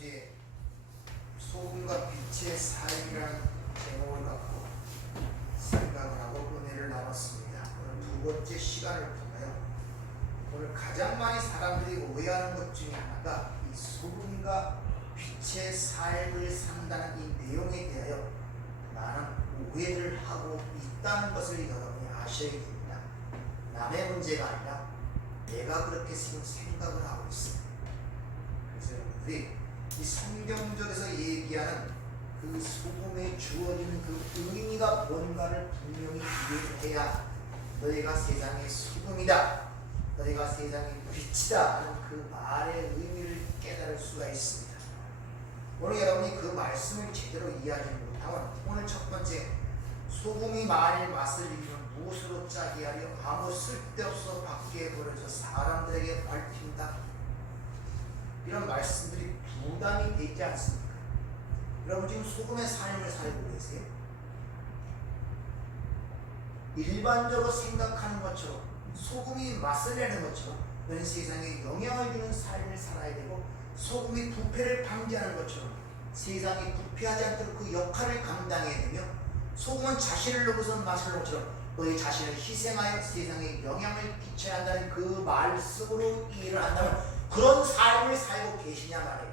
지난주에 소금과 빛의 삶이라는 제목을 갖고 생각을 하고 은혜를 나눴습니다. 오늘 두 번째 시간을 통하여 오늘 가장 많이 사람들이 오해하는 것 중에 하나가 이 소금과 빛의 삶을 산다는 이 내용에 대하여 많은 오해를 하고 있다는 것을 여러분이 아셔야 됩니다. 남의 문제가 아니라 내가 그렇게 생각을 하고 있습니다. 그래서 여러분들이 이 성경적에서 얘기하는 그 소금에 주어지는 그 의미가 뭔가를 분명히 이해해야 너희가 세상의 소금이다, 너희가 세상의 빛이다 하는 그 말의 의미를 깨달을 수가 있습니다. 오늘 여러분이 그 말씀을 제대로 이해하지 못하면 오늘 첫 번째, 소금이 만일 맛을 잃으면 무엇으로 짜게 하려 아무 쓸데없어 밖에 버려져 사람들에게 밟힌다, 이런 말씀들이 부담이 되지 않습니까? 여러분 지금 소금의 삶을 살고 계세요? 일반적으로 생각하는 것처럼 소금이 맛을 내는 것처럼 너는 세상에 영향을 주는 삶을 살아야 되고, 소금이 부패를 방지하는 것처럼 세상이 부패하지 않도록 그 역할을 감당해야 되며, 소금은 자신을 넘어서 맛을 것처럼 너희 자신을 희생하여 세상에 영향을 끼쳐야 한다는 그 말씀으로 이해를 한다면 그런 삶을 살고 계시냐 말이에요.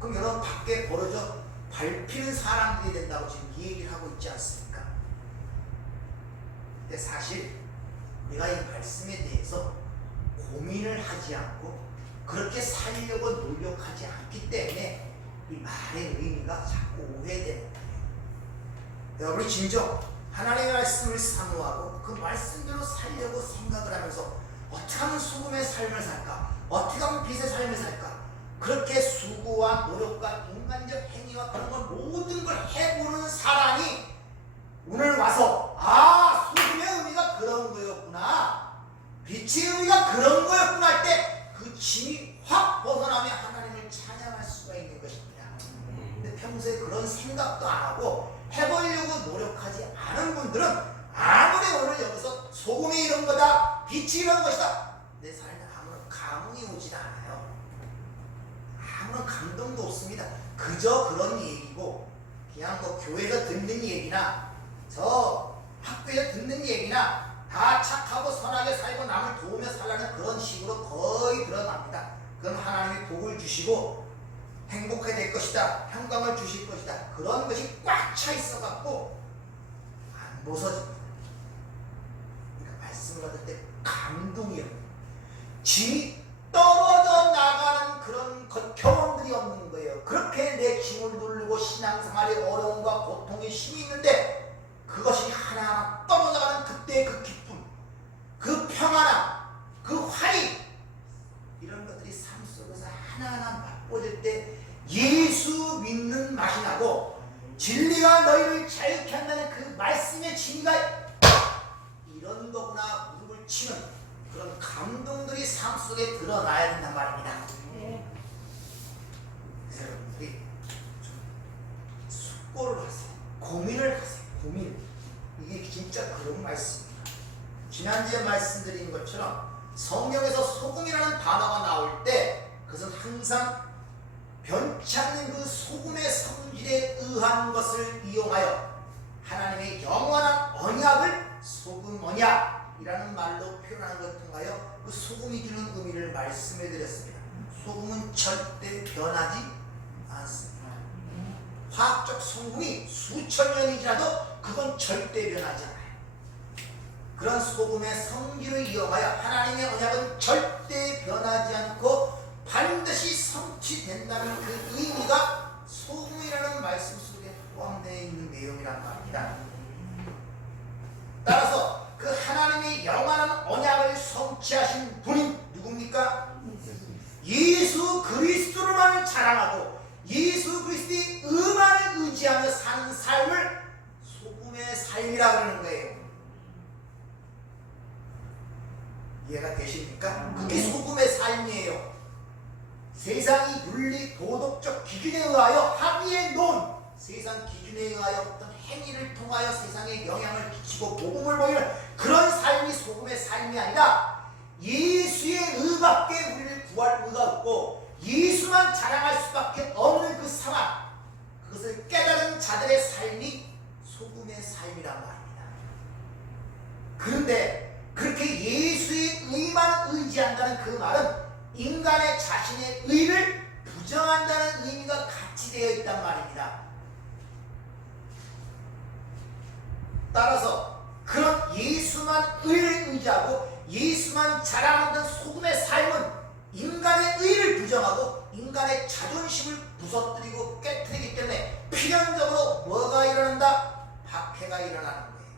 그럼 여러분 밖에 벌어져 밟히는 사람들이 된다고 지금 얘기를 하고 있지 않습니까? 근데 사실 우리가 이 말씀에 대해서 고민을 하지 않고 그렇게 살려고 노력하지 않기 때문에 이 말의 의미가 자꾸 오해되는 거예요. 여러분이 진정 하나님의 말씀을 사모하고 그 말씀대로 살려고 생각을 하면서 어떻게 하면 소금의 삶을 살까? 어떻게 하면 빛의 삶을 살까? 그렇게 수고와 노력과 인간적 행위와 그런 걸 모든 걸 해보는 사람이 오늘 와서 소금의 의미가 그런 거였구나, 빛의 의미가 그런 거였구나 할 때 그 짐이 확 벗어나며 하나님을 찬양할 수가 있는 것입니다. 근데 평소에 그런 생각도 안 하고 해보려고 노력하지 않은 분들은 아무리 오늘 여기서 소금이 이런 거다, 빛이 이런 것이다, 내 삶에 아무런 감흥이 오질 않아요. 아무런 감동도 없습니다. 그저 그런 얘기고, 그냥 뭐 교회에서 듣는 얘기나 저 학교에서 듣는 얘기나 다 착하고 선하게 살고 남을 도우며 살라는 그런 식으로 거의 들어갑니다. 그럼 하나님이 복을 주시고 행복하게 될 것이다, 평강을 주실 것이다, 그런 것이 꽉 차 있어갖고 안 벗어집니다. 그러니까 말씀을 받을 때 감동이요, 짐이 떨어져 나가는 그런 경험들이 없는 거예요. 그렇게 내 짐을 누르고 신앙생활에 어려움과 고통에 힘이 있는데 그것이 하나하나 떨어져가는 그때의 그 기쁨, 그 평안함, 그 활이, 이런 것들이 삶 속에서 하나하나 맛보질 때 예수 믿는 맛이 나고, 진리가 너희를 자유케 한다는 그 말씀의 진리가 이런 거구나 무릎을 치는 그런 감동들이 삶 속에 드러나야 된단 말입니다. 그래서 여러분들이 좀 숙고를 하세요. 고민을 하세요. 고민. 이게 진짜 그런 말씀입니다. 지난주에 말씀드린 것처럼 성경에서 소금이라는 단어가 나올 때 그것은 항상 변치 않는 그 소금의 성질에 의한 것을 이용하여 하나님의 영원한 언약을 소금 언약이라는 말로 표현하는 것을 통하여 그 소금이 주는 의미를 말씀해 드렸습니다. 소금은 절대 변하지 않습니다. 화학적 성분이 수천 년이 지나도 그건 절대 변하지 않아요. 그런 소금의 성질을 이용하여 하나님의 언약은 절대 변하지 않고 반드시 성취된다는 그 의미가 소금이라는 말씀 속에 포함되어 있는 내용이란 말입니다. 따라서 그 하나님의 영원한 언약을 성취하신 분이 누굽니까? 예수 그리스도로만 자랑하고 예수 그리스도의 의만을 의지하며 사는 삶을 소금의 삶이라고 하는 거예요. 이해가 되십니까? 그게 소금의 삶이에요. 세상이 윤리 도덕적 기준에 의하여 합의해 놓은 세상 기준에 의하여 어떤 행위를 통하여 세상에 영향을 끼치고 복음을 보이는 그런 삶이 소금의 삶이 아니라 예수의 의밖에 우리를 구할 의가 없고 예수 예수만 자랑할 수밖에 없는 그 상황, 그것을 깨달은 자들의 삶이 소금의 삶이란 말입니다. 그런데 그렇게 예수의 의만 의지한다는 그 말은 인간의 자신의 의를 부정한다는 의미가 같이 되어 있단 말입니다. 따라서 그런 예수만 의를 의지하고 예수만 자랑하는 소금의 삶은 인간의 의를 부정하고 인간의 자존심을 부서뜨리고 깨뜨리기 때문에 필연적으로 뭐가 일어난다? 박해가 일어나는 거예요.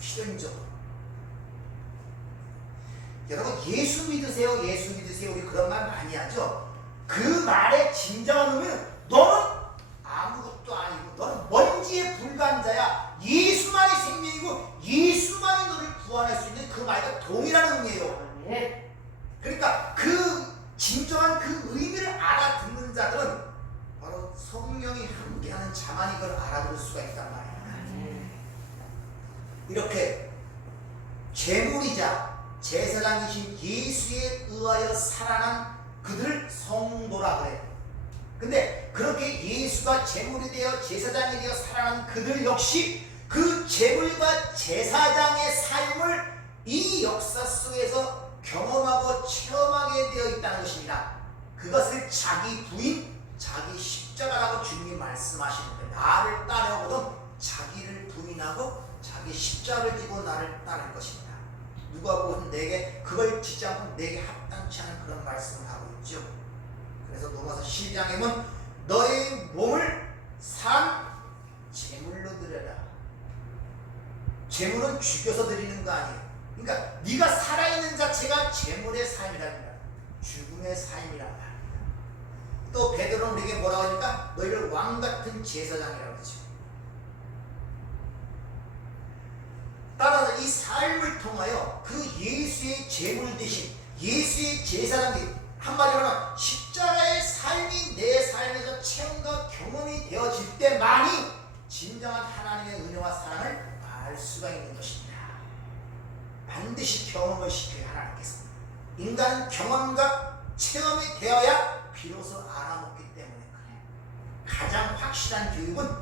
필연적으로. 여러분, 예수 믿으세요, 예수 믿으세요, 우리 그런 말 많이 하죠. 그 말의 진정한 의미는 너는 아무것도 아니고 너는 먼지에 불과한 자야. 예수만이 생명이고 예수만이 너를 구원할 수 있는 그 말과 동일한 의미예요. 그러니까 그 진정한 그 의미를 알아듣는 자들은 바로 성령이 함께하는 자만이 그걸 알아들을 수가 있단 말입니다. 이렇게 제물이자 제사장이신 예수에 의하여 살아난 그들을 성도라 그래요. 근데 그렇게 예수가 제물이 되어 제사장이 되어 살아난 그들 역시 그 제물과 제사장의 삶을 이 역사 속에서 경험하고 체험하게 되어 있다는 것입니다. 그것을 자기 부인, 자기 십자가라고 주님이 말씀하시는데, 나를 따르거든 자기를 부인하고 자기 십자가를 지고 나를 따를 것입니다. 누가복음 내게 그걸 지지 않고 내게 합당치 않은 그런 말씀을 하고 있죠. 그래서 로마서 12장에 보면 너의 몸을 산 제물로 드려라. 제물은 죽여서 드리는 거 아니에요. 그러니까 네가 살아있는 자체가 제물의 삶이랍니다. 죽음의 삶이란 말입니다. 또 베드로는 우리에게 뭐라고 하니까 너희를 왕같은 제사장이라고 그러죠. 따라서 이 삶을 통하여 그 예수의 제물 대신 예수의 제사장이 한마디로 하면 십자가의 삶이 내 삶에서 체험과 경험이 되어질 때만이 진정한 하나님의 은혜와 사랑을 알 수가 있는 것입니다. 반드시 경험을 시켜야 하나님께서. 인간은 경험과 체험이 되어야 비로소 알아먹기 때문에 그래요. 가장 확실한 교육은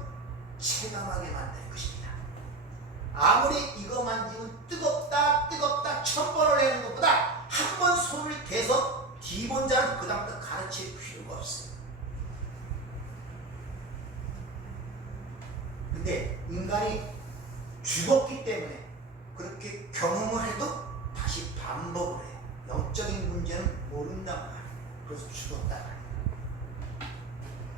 체감하게 만드는 것입니다. 아무리 이거 만지면 뜨겁다 뜨겁다 1000번을 내는 것보다 한 번 손을 대서 뒤본 자는 그 다음부터 가르칠 필요가 없어요. 근데 인간이 죽었기 때문에 그렇게 경험을 해도 다시 반복을 해요. 영적인 문제는 모른단 말이에요. 그래서 죽었단 말이에요.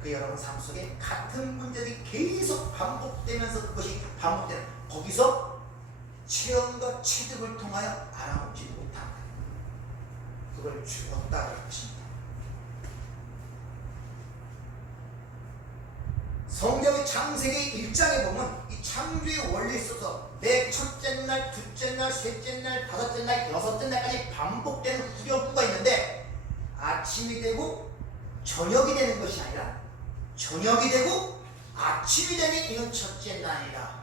그 여러분 삶 속에 같은 문제들이 계속 반복되면서 그것이 반복되는, 거기서 체험과 체득을 통하여 알아먹지 못한 거예요. 그걸 죽었다는 것입니다. 성경의 창세기 1장에 보면 이 창조의 원리에 있어서 매 첫째 날, 둘째 날, 셋째 날, 다섯째 날, 여섯째 날까지 반복되는 후렴구가 있는데, 아침이 되고 저녁이 되는 것이 아니라 저녁이 되고 아침이 되니 이는 첫째 날이라.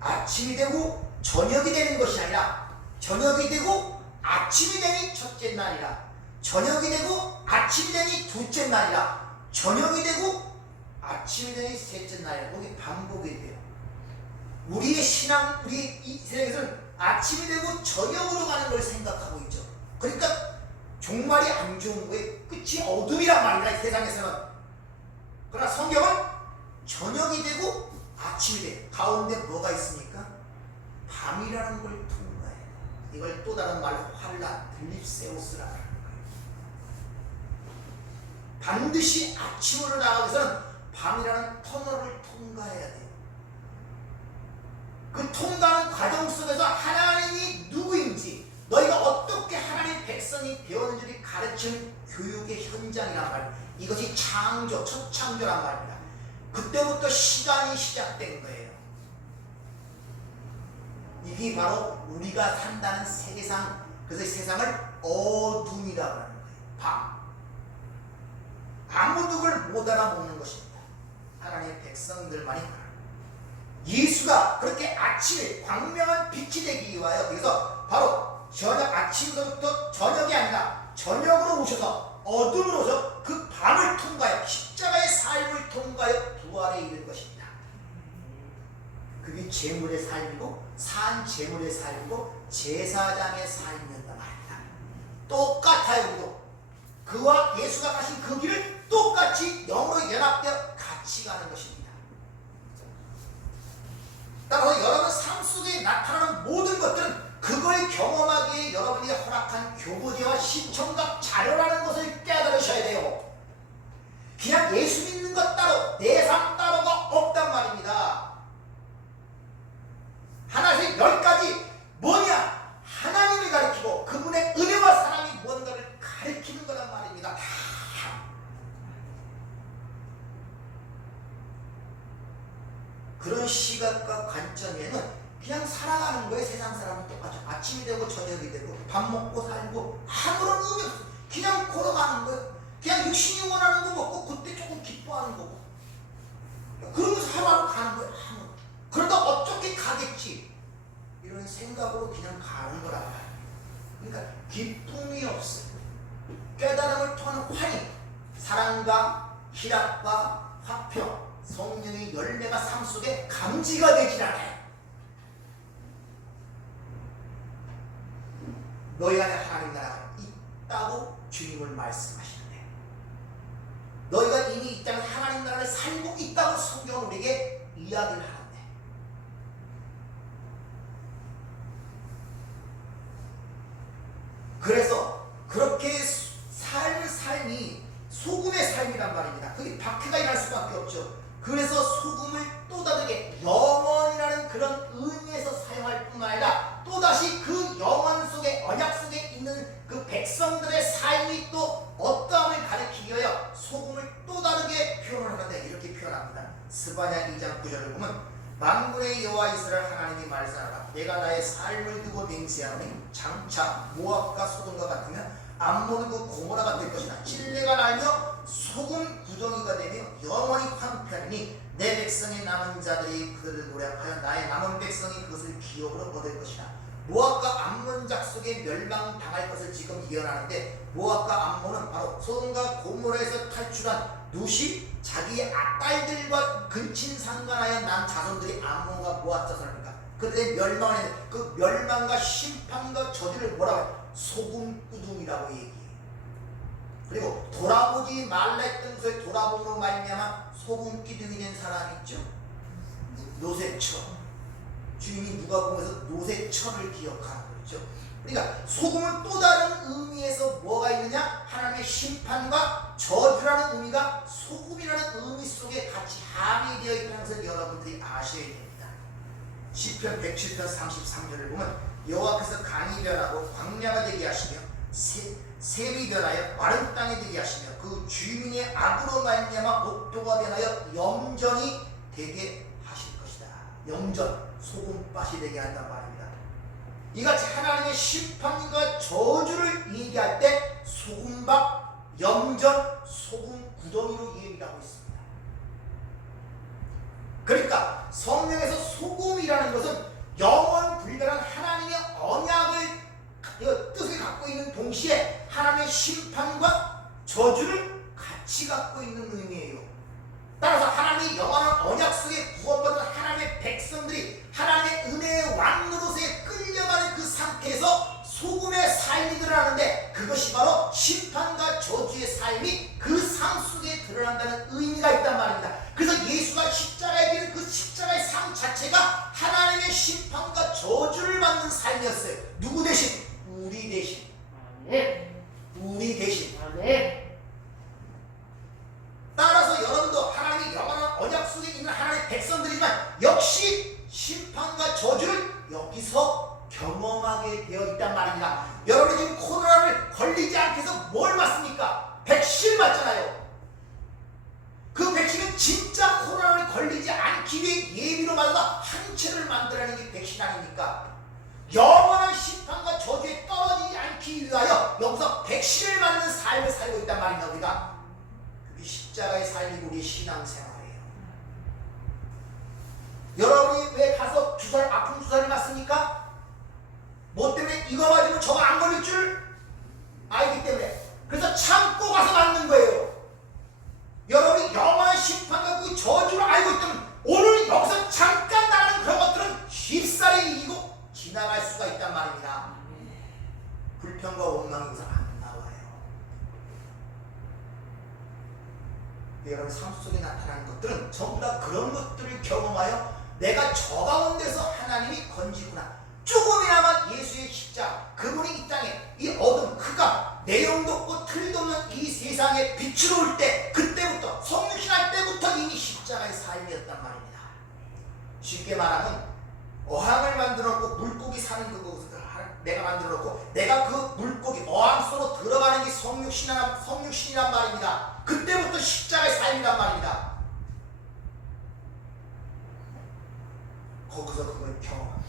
아침이 되고 저녁이 되는 것이 아니라 저녁이 되고 아침이 되니 첫째 날이라. 저녁이 되고 아침이 되니 둘째 날이라. 저녁이 되고 아침이 되니 셋째 날이라. 여기 반복이 돼요. 우리의 신앙, 우리 이 세상에서는 아침이 되고 저녁으로 가는 걸 생각하고 있죠. 그러니까 종말이 안 좋은 거예요. 끝이 어둠이란 말이야, 이 세상에서는. 그러나 성경은 저녁이 되고 아침이 돼. 가운데 뭐가 있습니까? 밤이라는 걸 통과해. 이걸 또 다른 말로 환란, 들립세우스라는 거예요. 반드시 아침으로 나가기 위해서는 밤이라는 터널을 통과해야 돼요. 그 통과하는 과정 속에서 하나님이 누구인지, 너희가 어떻게 하나님의 백성이 되었는지를 가르치는 교육의 현장이란 말이에요. 이것이 창조, 첫 창조란 말입니다. 그때부터 시간이 시작된 거예요. 이게 바로 우리가 산다는 세상, 그래서 세상을 어둠이라고 하는 거예요. 밤. 아무도 그걸 못 알아먹는 것입니다. 하나님의 백성들만이 알아요. 예수가 그렇게 아침에 광명한 빛이 되기 위하여, 그래서 바로 저녁, 아침서부터 저녁이 아니라 저녁으로 오셔서 어둠으로 오셔서 그 밤을 통과하여 십자가의 삶을 통과하여 부활에 이른 것입니다. 그게 제물의 삶이고 산 제물의 삶이고 제사장의 삶이었단 말입니다. 똑같아요. 그리고 그와 예수가 가신 그 길을 똑같이 영으로 연합되어 같이 가는 것입니다. 따라서 여러분 삶 속에 나타나는 모든 것들은 그걸 경험하기에 여러분이 허락한 교부제와 시청각 자료라는 것을 깨달으셔야 돼요. 그냥 예수 믿는 것 따로 내 삶 따로가 없단 말입니다. 하나씩 10가지 뭐냐? 하나님이 가르치고 그분의 은혜와 사랑이 뭔가를 가르치는 거란 말입니다. 그런 시각과 관점에는 그냥 살아가는 거예요. 세상 사람은 똑같죠. 아침이 되고 저녁이 되고 밥 먹고 살고 아무런 의미 없어요. 그냥 걸어가는 거예요. 그냥 육신이 원하는 거 먹고 그때 조금 기뻐하는 거고 그러면서 하루하루 가는 거예요. 그러다 어떻게 가겠지 이런 생각으로 그냥 가는 거란 말이에요. 그러니까 기쁨이 없어요. 깨달음을 통한 환희, 사랑과 희락과 화평, 성령의 열매가 삶 속에 감지가 되질 않아요. 너희 안에 하나님 나라가 있다고 주님을 말씀하시는데 너희가 이미 이 땅에 하나님 나라를 살고 있다고 성경은 우리에게 이야기를 하는데 그래서 그렇게 삶이 소금의 삶이란 말입니다. 그게 박해가 일어날 수밖에 없죠. 그래서 소금을 또 다르게 영원이라는 그런 의미에서 사용할 뿐만 아니라 또다시 그 영원 속에 언약 속에 있는 그 백성들의 삶이 또 어떠함을 가리키기 위하여 소금을 또 다르게 표현하는데 이렇게 표현합니다. 스바냐 2장 9절을 보면 만군의 여호와 이스라엘 하나님이 말씀하라 내가 나의 삶을 두고 맹세하노니 장차 모압과 소돔과 같으면 암몬과 고모라가 될 것이다. 찔레가 날며 소금 구덩이가 되며 영원히 황폐하리니 내 백성의 남은 자들이 그들을 노력하여 나의 남은 백성이 그것을 기업으로 얻을 것이다. 모압과 암몬 족속에 멸망당할 것을 지금 예언하는데 모압과 암몬은 바로 소돔과 고모라에서 탈출한 룻이 자기의 딸들과 근친 상관하여 난 자손들이 암몬과 모압 자손입니다. 그들의 멸망에 그 멸망과 심판과 저주를 뭐라고 해요? 소금 구둥이라고 얘기해요. 그리고 돌아보지 말라 했던 것을 돌아봄으로 말미암아 소금 기둥이 된 사람이 있죠. 노새처. 주님이 누가복음에서 노새처를 기억하는 거죠. 그러니까 소금은 또 다른 의미에서 뭐가 있느냐? 하나님의 심판과 저주라는 의미가 소금이라는 의미 속에 같이 함의되어 있다는 것을 여러분들이 아셔야 됩니다. 시편 107편 33절을 보면 여호와께서 강이 변하고 광야가 되게 하시며 샘이 변하여 마른 땅이 되게 하시며 그 주민의 악으로 말미암아 옥토가 변하여 염전이 되게 하실 것이다. 염전, 소금밭이 되게 한단 말입니다. 이같이 하나님의 심판과 저주를 얘기할 때 소금밭, 염전, 소금 구덩이로 얘기하고 있습니다. 그러니까 성경에서 소금이라는 것은 영원 불변한 하나님의 언약을 뜻을 갖고 있는 동시에 하나님의 심판과 저주를 같이 갖고 있는 의미예요. 따라서 하나님의 영원한 언약 속에 구원받은 하나님의 백성들이 하나님의 은혜의 왕 노릇에 끌려가는 그 상태에서 소금의 삶이 드러나는데 그것이 바로 심판과 저주의 삶이 그 삶 속에 드러난다는 의미가 있단 말입니다. 그래서 예수가 십자가에 지는 그 십자가의 삶 자체가 하나님의 심판과 저주를 받는 삶이었어요. 누구 대신? 우리 대신. 우리 대신. 따라서 여러분도 하나님의 영원한 언약 속에 있는 하나님의 백성들이지만 역시 심판과 저주를 여기서 경험하게 되어 있단 말입니다. 여러분이 지금 코로나를 걸리지 않게 해서 뭘 맞습니까? 백신 맞잖아요. 그 백신은 진짜 코로나를 걸리지 않기 위해 예비로 받아서 항체를 만들어내는 게 백신 아닙니까? 영원한 심판과 저주에 떨어지지 않기 위하여 여기서 백신을 맞는 삶을 살고 있단 말입니다. 우리가 그게 십자가의 삶이고 우리의 신앙생활이에요. 여러분이 왜 가서 주사를 아픈 주사를 맞습니까? 뭐 때문에 이거 맞으면 저거 안 걸릴 줄 알기 때문에. 끌고 가서 맞는 거예요. 여러분이 영원한 심판과 그 저주를 알고 있다면 오늘 여기서 잠깐 나가는 그런 것들은 쉽사리 이기고 지나갈 수가 있단 말입니다. 불평과 원망이 여기서 안 나와요. 여러분 삶 속에 나타나는 것들은 전부 다 그런 것들을 경험하여 내가 저 가운데서 하나님이 건지구나, 조금이나마 예수의 십자가, 그분이 이 땅에 이 어둠, 흑암, 내용도 없고 틀도 없는 이 세상에 빛으로 올 때, 그때부터 성육신할 때부터 이미 십자가의 삶이었단 말입니다. 쉽게 말하면 어항을 만들어놓고 물고기 사는 그곳을 내가 만들어놓고 내가 그 물고기 어항 속으로 들어가는 게 성육신이란 말입니다. 그때부터 십자가의 삶이란 말입니다. 거기서 그걸 경험합니다.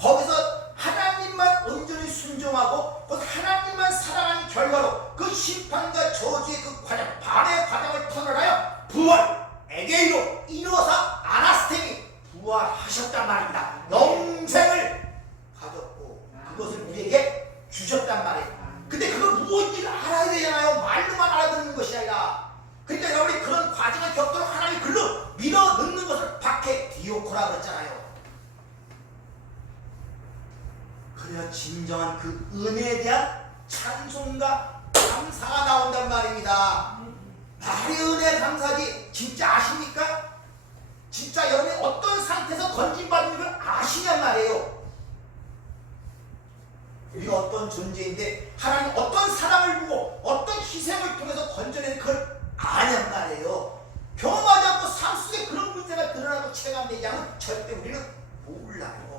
거기서 하나님만 온전히 순종하고 곧 하나님만 사랑하는 결과로 그 심판과 저주의 그 과정, 반의 과정을 터널하여 부활, 에게이로 이로사 아나스테미 부활하셨단 말입니다. 영생을 가졌고 그것을 우리에게 주셨단 말이에요. 근데 그걸 무엇인지 알아야 되잖아요. 말로만 알아듣는 것이 아니라. 그러니까 여러분이 그런 과정을 겪도록 하나님이 글로 밀어 넣는 것을 박해 디오코라 그랬잖아요. 그래야 진정한 그 은혜에 대한 찬송과 감사가 나온단 말입니다. 말이 은혜 감사지 진짜 아십니까? 진짜 여러분이 어떤 상태에서 건진받는 걸 아시냔 말이에요. 우리가 어떤 존재인데 하나님 어떤 사랑을 보고 어떤 희생을 통해서 건져내는 그걸 아냔 말이에요. 경험하지 않고 삶 속에 그런 문제가 드러나고 체감되지 않으면 절대 우리는 몰라요.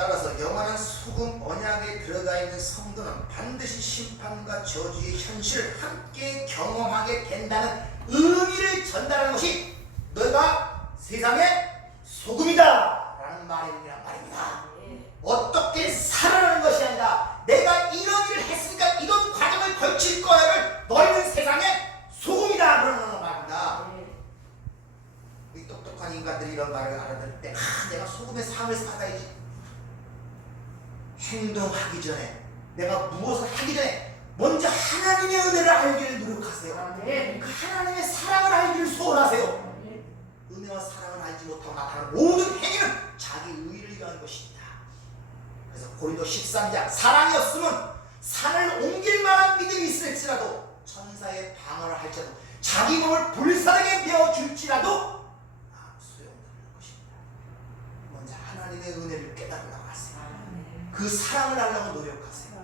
따라서 영원한 소금 언약에 들어가 있는 성도는 반드시 심판과 저주의 현실을 함께 경험하게 된다는 의미를 전달하는 것이 너희가 세상의 소금이다 라는 말이란 말입니다. 어떻게 살아가는 것이 아니라 내가 이런 일을 했으니까 이런 과정을 거칠 거야를 너희는 세상의 소금이다 그러는 말입니다. 이 똑똑한 인간들이 이런 말을 알아들 때 내가 소금의 상을 받아야지. 행동하기 전에, 내가 무엇을 하기 전에 먼저 하나님의 은혜를 알기를 노력하세요. 그 하나님의 사랑을 알기를 소원하세요. 은혜와 사랑을 알지 못하고 나타나는 모든 행위는 자기 의를 위한 것입니다. 그래서 고린도 13장 사랑이 없으면 산을 옮길 만한 믿음이 있을지라도 천사의 방어를 할지라도 자기 몸을 불사르게 베어줄지라도 소용없는 것입니다. 먼저 하나님의 은혜를 깨달으라고 하세요. 그 사랑을 하려고 노력하세요.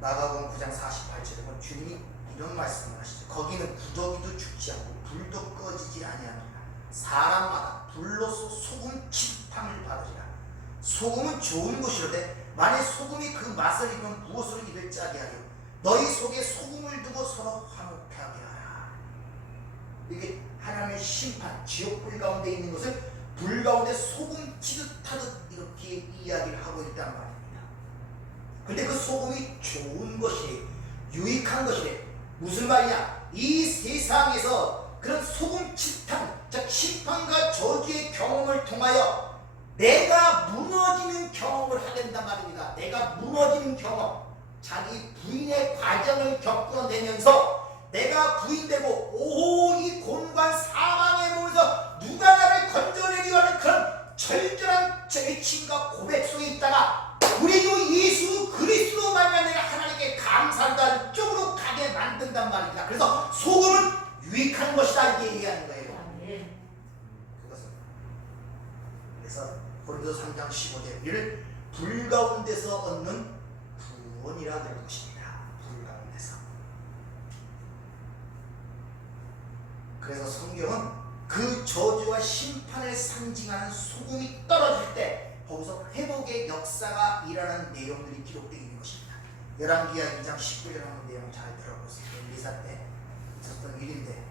마가복음 9장 48절에 보면 주님이 이런 말씀을 하시죠. 거기는 구더기도 죽지 않고 불도 꺼지지 아니하노라. 사람마다 불로서 소금 침탕을 받으리라. 소금은 좋은 것이로되 만일 소금이 그 맛을 입으면 무엇으로 입을 짜게 하리요. 너희 속에 소금을 두고 서로 화목하게 하라. 이게 하나님의 심판, 지옥불 가운데 있는 것을 불 가운데 소금 치듯하듯 이렇게 이야기를 하고 있단 말입니다. 근데 그 소금이 좋은 것이래, 유익한 것이래. 무슨 말이냐? 이 세상에서 그런 소금 치듯한, 즉 심판과 저주의 경험을 통하여 내가 무너지는 경험을 하게 된단 말입니다. 내가 무너지는 경험, 자기 부인의 과정을 겪어내면서 내가 부인되고 오호 이 곤관 사망의 몸에서 누가 나를 건져내리 하는 그런 절절한 외침과 고백 속에 있다가 우리 주 예수 그리스도만이 내가 하나님께 감사한다는 쪽으로 가게 만든단 말입니다. 그래서 소금은 유익한 것이다 이렇게 얘기하는 거예요. 그것은 그래서 고린도서 3장 15절 이를 불 가운데서 얻는 구원이라 될 것입니다. 불 가운데서. 그래서 성경은 그 저주와 심판을 상징하는 소금이 떨어질 때 거기서 회복의 역사가 일어나는 내용들이 기록되어 있는 것입니다. 열왕기하 2장 19절 한번 내용 잘 들어보세요. 엘리사 때 있었던 일인데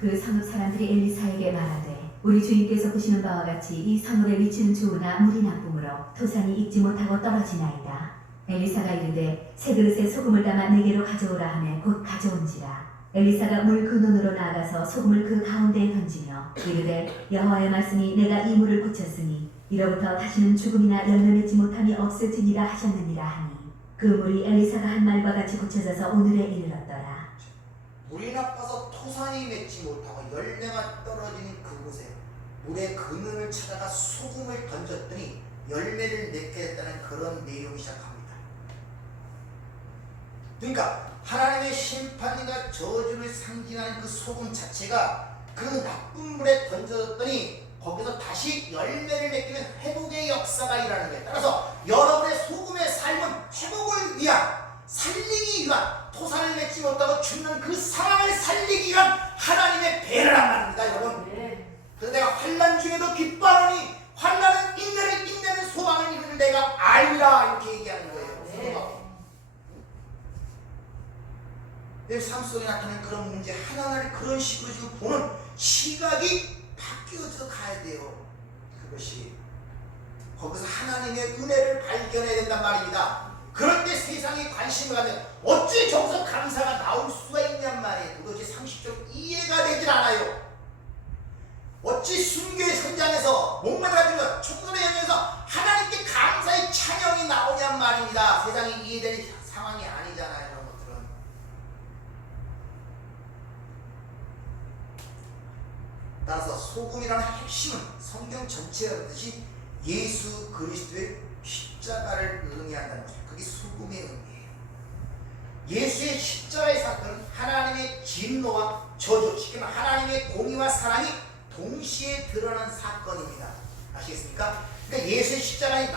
그 성읍 사람들이 엘리사에게 말하되 우리 주인께서 보시는 바와 같이 이 성읍의 위치는 좋으나 물이 나쁨으로 토산이 익지 못하고 떨어지나이다. 엘리사가 이르되 새 그릇에 소금을 담아 내게로 가져오라 하매 곧 가져온지라. 엘리사가 물 근원으로 나아가서 소금을 그 가운데에 던지며 이르되 여호와의 말씀이 내가 이 물을 고쳤으니 이로부터 다시는 죽음이나 열매 맺지 못함이 없을지니라 하셨느니라 하니 그 물이 엘리사가 한 말과 같이 고쳐져서 오늘에 이르렀더라. 물이 나빠서 토산이 맺지 못하고 열매가 떨어지는 그곳에 물의 근원을 찾아가 소금을 던졌더니 열매를 맺게 됐다는 그런 내용이 시작합니다. 그러니까 하나님의 심판과 저주를 상징하는 그 소금 자체가 그 나쁜 물에 던져졌더니 거기서 다시 열매를 맺기는 회복의 역사가 일어나는 거예요. 따라서 여러분의 소금의 삶은 회복을 위한, 살리기 위한, 토산을 맺지 못하고 죽는 그 상황을 살리기 위한 하나님의 배려란 말입니다, 여러분. 그래서 내가 환난 중에도 기뻐하노니 환난은 인내를 인내는 소망을 이루는 내가 알리라, 이렇게 얘기하는 거예요. 내 삶 속에 나타나는 그런 문제 하나하나를 그런 식으로 지금 보는 시각이 바뀌어져 가야 돼요. 그것이 거기서 하나님의 은혜를 발견해야 된단 말입니다. 그럴 때 세상에 관심을 가면 어찌 저기서 감사가 나올 수가 있냔 말이에요. 그것이 상식적으로 이해가 되질 않아요. 어찌 순교의 현장에서 목마르가지고 총선의 현장에서 하나님께 감사의 찬양이 나오냔 말입니다. 세상이 이해될 상황이 아니잖아요. 이런 것들은. 따라서 소금이라는 핵심은 성경 전체가 그렇듯이 예수 그리스도의 십자가를 의미한다는 거죠. 그게 소금의 의미예요. 예수의 십자가의 사건은 하나님의 진노와 저주, 지금 하나님의 공의와 사랑이 동시에 드러난 사건입니다. 아시겠습니까? 그러니까 예수의 십자가는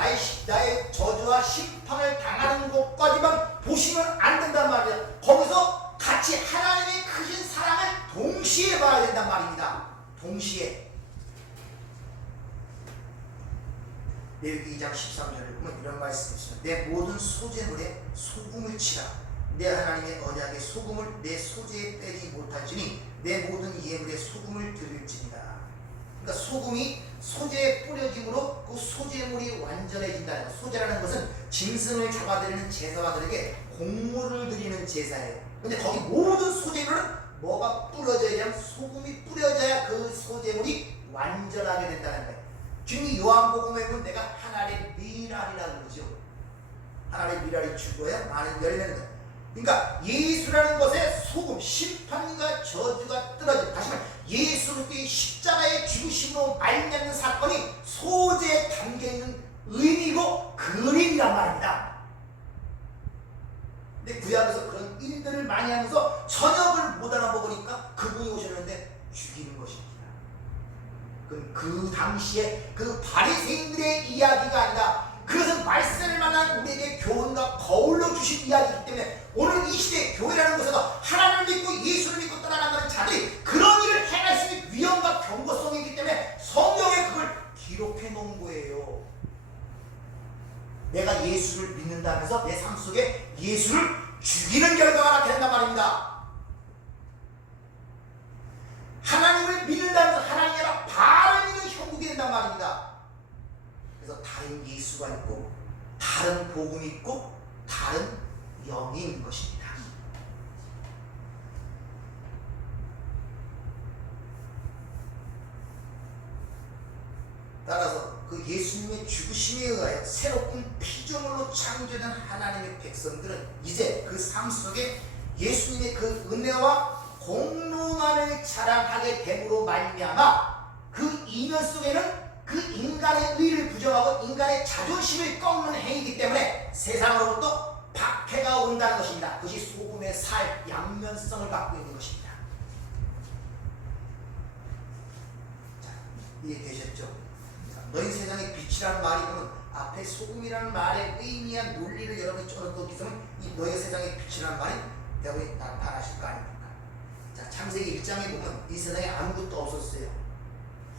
나의 저주와 심판을 당하는 것까지만 보시면 안 된단 말이에요. 거기서 같이 하나님의 크신 사랑을 동시에 봐야 된단 말입니다. 동시에. 레위기 2장 13절을 보면 이런 말씀이 있습니다. 내 모든 소재물에 소금을 치라. 내 하나님의 언약의 소금을 내 소재에 빼지 못할지니 내 모든 예물에 소금을 드릴지니라. 그러니까 소금이 소재에 뿌려짐으로 그 소재물이 완전해진다는 것. 소재라는 것은 짐승을 잡아드리는 제사가들에게 곡물을 드리는 제사예요. 근데 거기 모든 소재물은 뭐가 뿌려져야 하면 소금이 뿌려져야 그 소재물이 완전하게 된다는 거예요. 주님이 요한복음에 보면 내가 하나의 미랄이라고 그러죠. 하나의 미랄이 죽어야 많은 열매는 거예요. 그러니까 예수라는 것에 소금, 심판과 저주가 떨어진, 다시 말해 예수 그리스도의 십자가의 죽으심으로 말미암는 사건이 소재에 담겨있는 의미고 그림이란 말입니다. 근데 구약에서 그런 일들을 많이 하면서 저녁을 못 알아먹으니까 그분이 오셨는데 죽이는 것입니다. 그 당시에 그 바리새인들의 이야기가 아니라 그것은 말씀을 만난 우리에게 교훈과 거울로 주신 이야기이기 때문에 오늘 이 시대에 교회라는 곳에서 하나님을 믿고 예수를 믿고 떠나간다는 자들이 그런 일을 행할 수 있는 위험과 경고성이 있기 때문에 성경에 그걸 기록해 놓은 거예요. 내가 예수를 믿는다면서 내 삶 속에 예수를 죽이는 결과가 나타난단 말입니다. 하나님을 믿는다면서 하나님이 아니라 바알을 믿는 형국이 된단 말입니다. 그래서 다른 예수가 있고 다른 복음이 있고 다른 영이 있는 것입니다. 따라서 그 예수님의 죽으심에 의하여 새롭은 피조물로 창조된 하나님의 백성들은 이제 그 삶 속에 예수님의 그 은혜와 공로만을 자랑하게 됨으로 말미암아 그 이면 속에는 그 인간의 의를 부정하고 인간의 자존심을 꺾는 행위이기 때문에 세상으로부터 박해가 온다는 것입니다. 그것이 소금의 살, 양면성을 갖고 있는 것입니다. 자, 이해되셨죠? 너희 세상의 빛이라는 말이 보면 앞에 소금이라는 말의 의미한 논리를 여러분이 쫓아듣기 위해서는 이 너희 세상의 빛이라는 말이 대부분 나타나실 거 아닙니까? 자, 창세기 1장에 보면 이 세상에 아무것도 없었어요.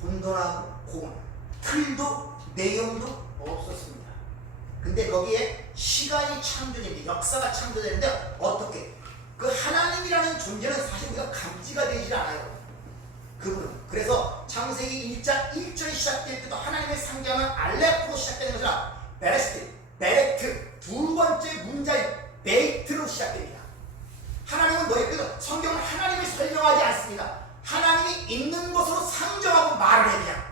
혼돈하고 공허, 틀도 내용도 없었습니다. 근데 거기에 시간이 창조됩니다. 역사가 창조되는데 어떻게? 그 하나님이라는 존재는 사실 우리가 감지가 되질 않아요. 그분은. 그래서 창세기 1장 1절이 시작될 때도 하나님의 상징하는 알레프로 시작되는 것이라 베레스트, 베레트 두 번째 문자인 베이트로 시작됩니다. 하나님은 너희들 성경은 하나님을 설명하지 않습니다. 하나님이 있는 것으로 상정하고 말을 해. 그냥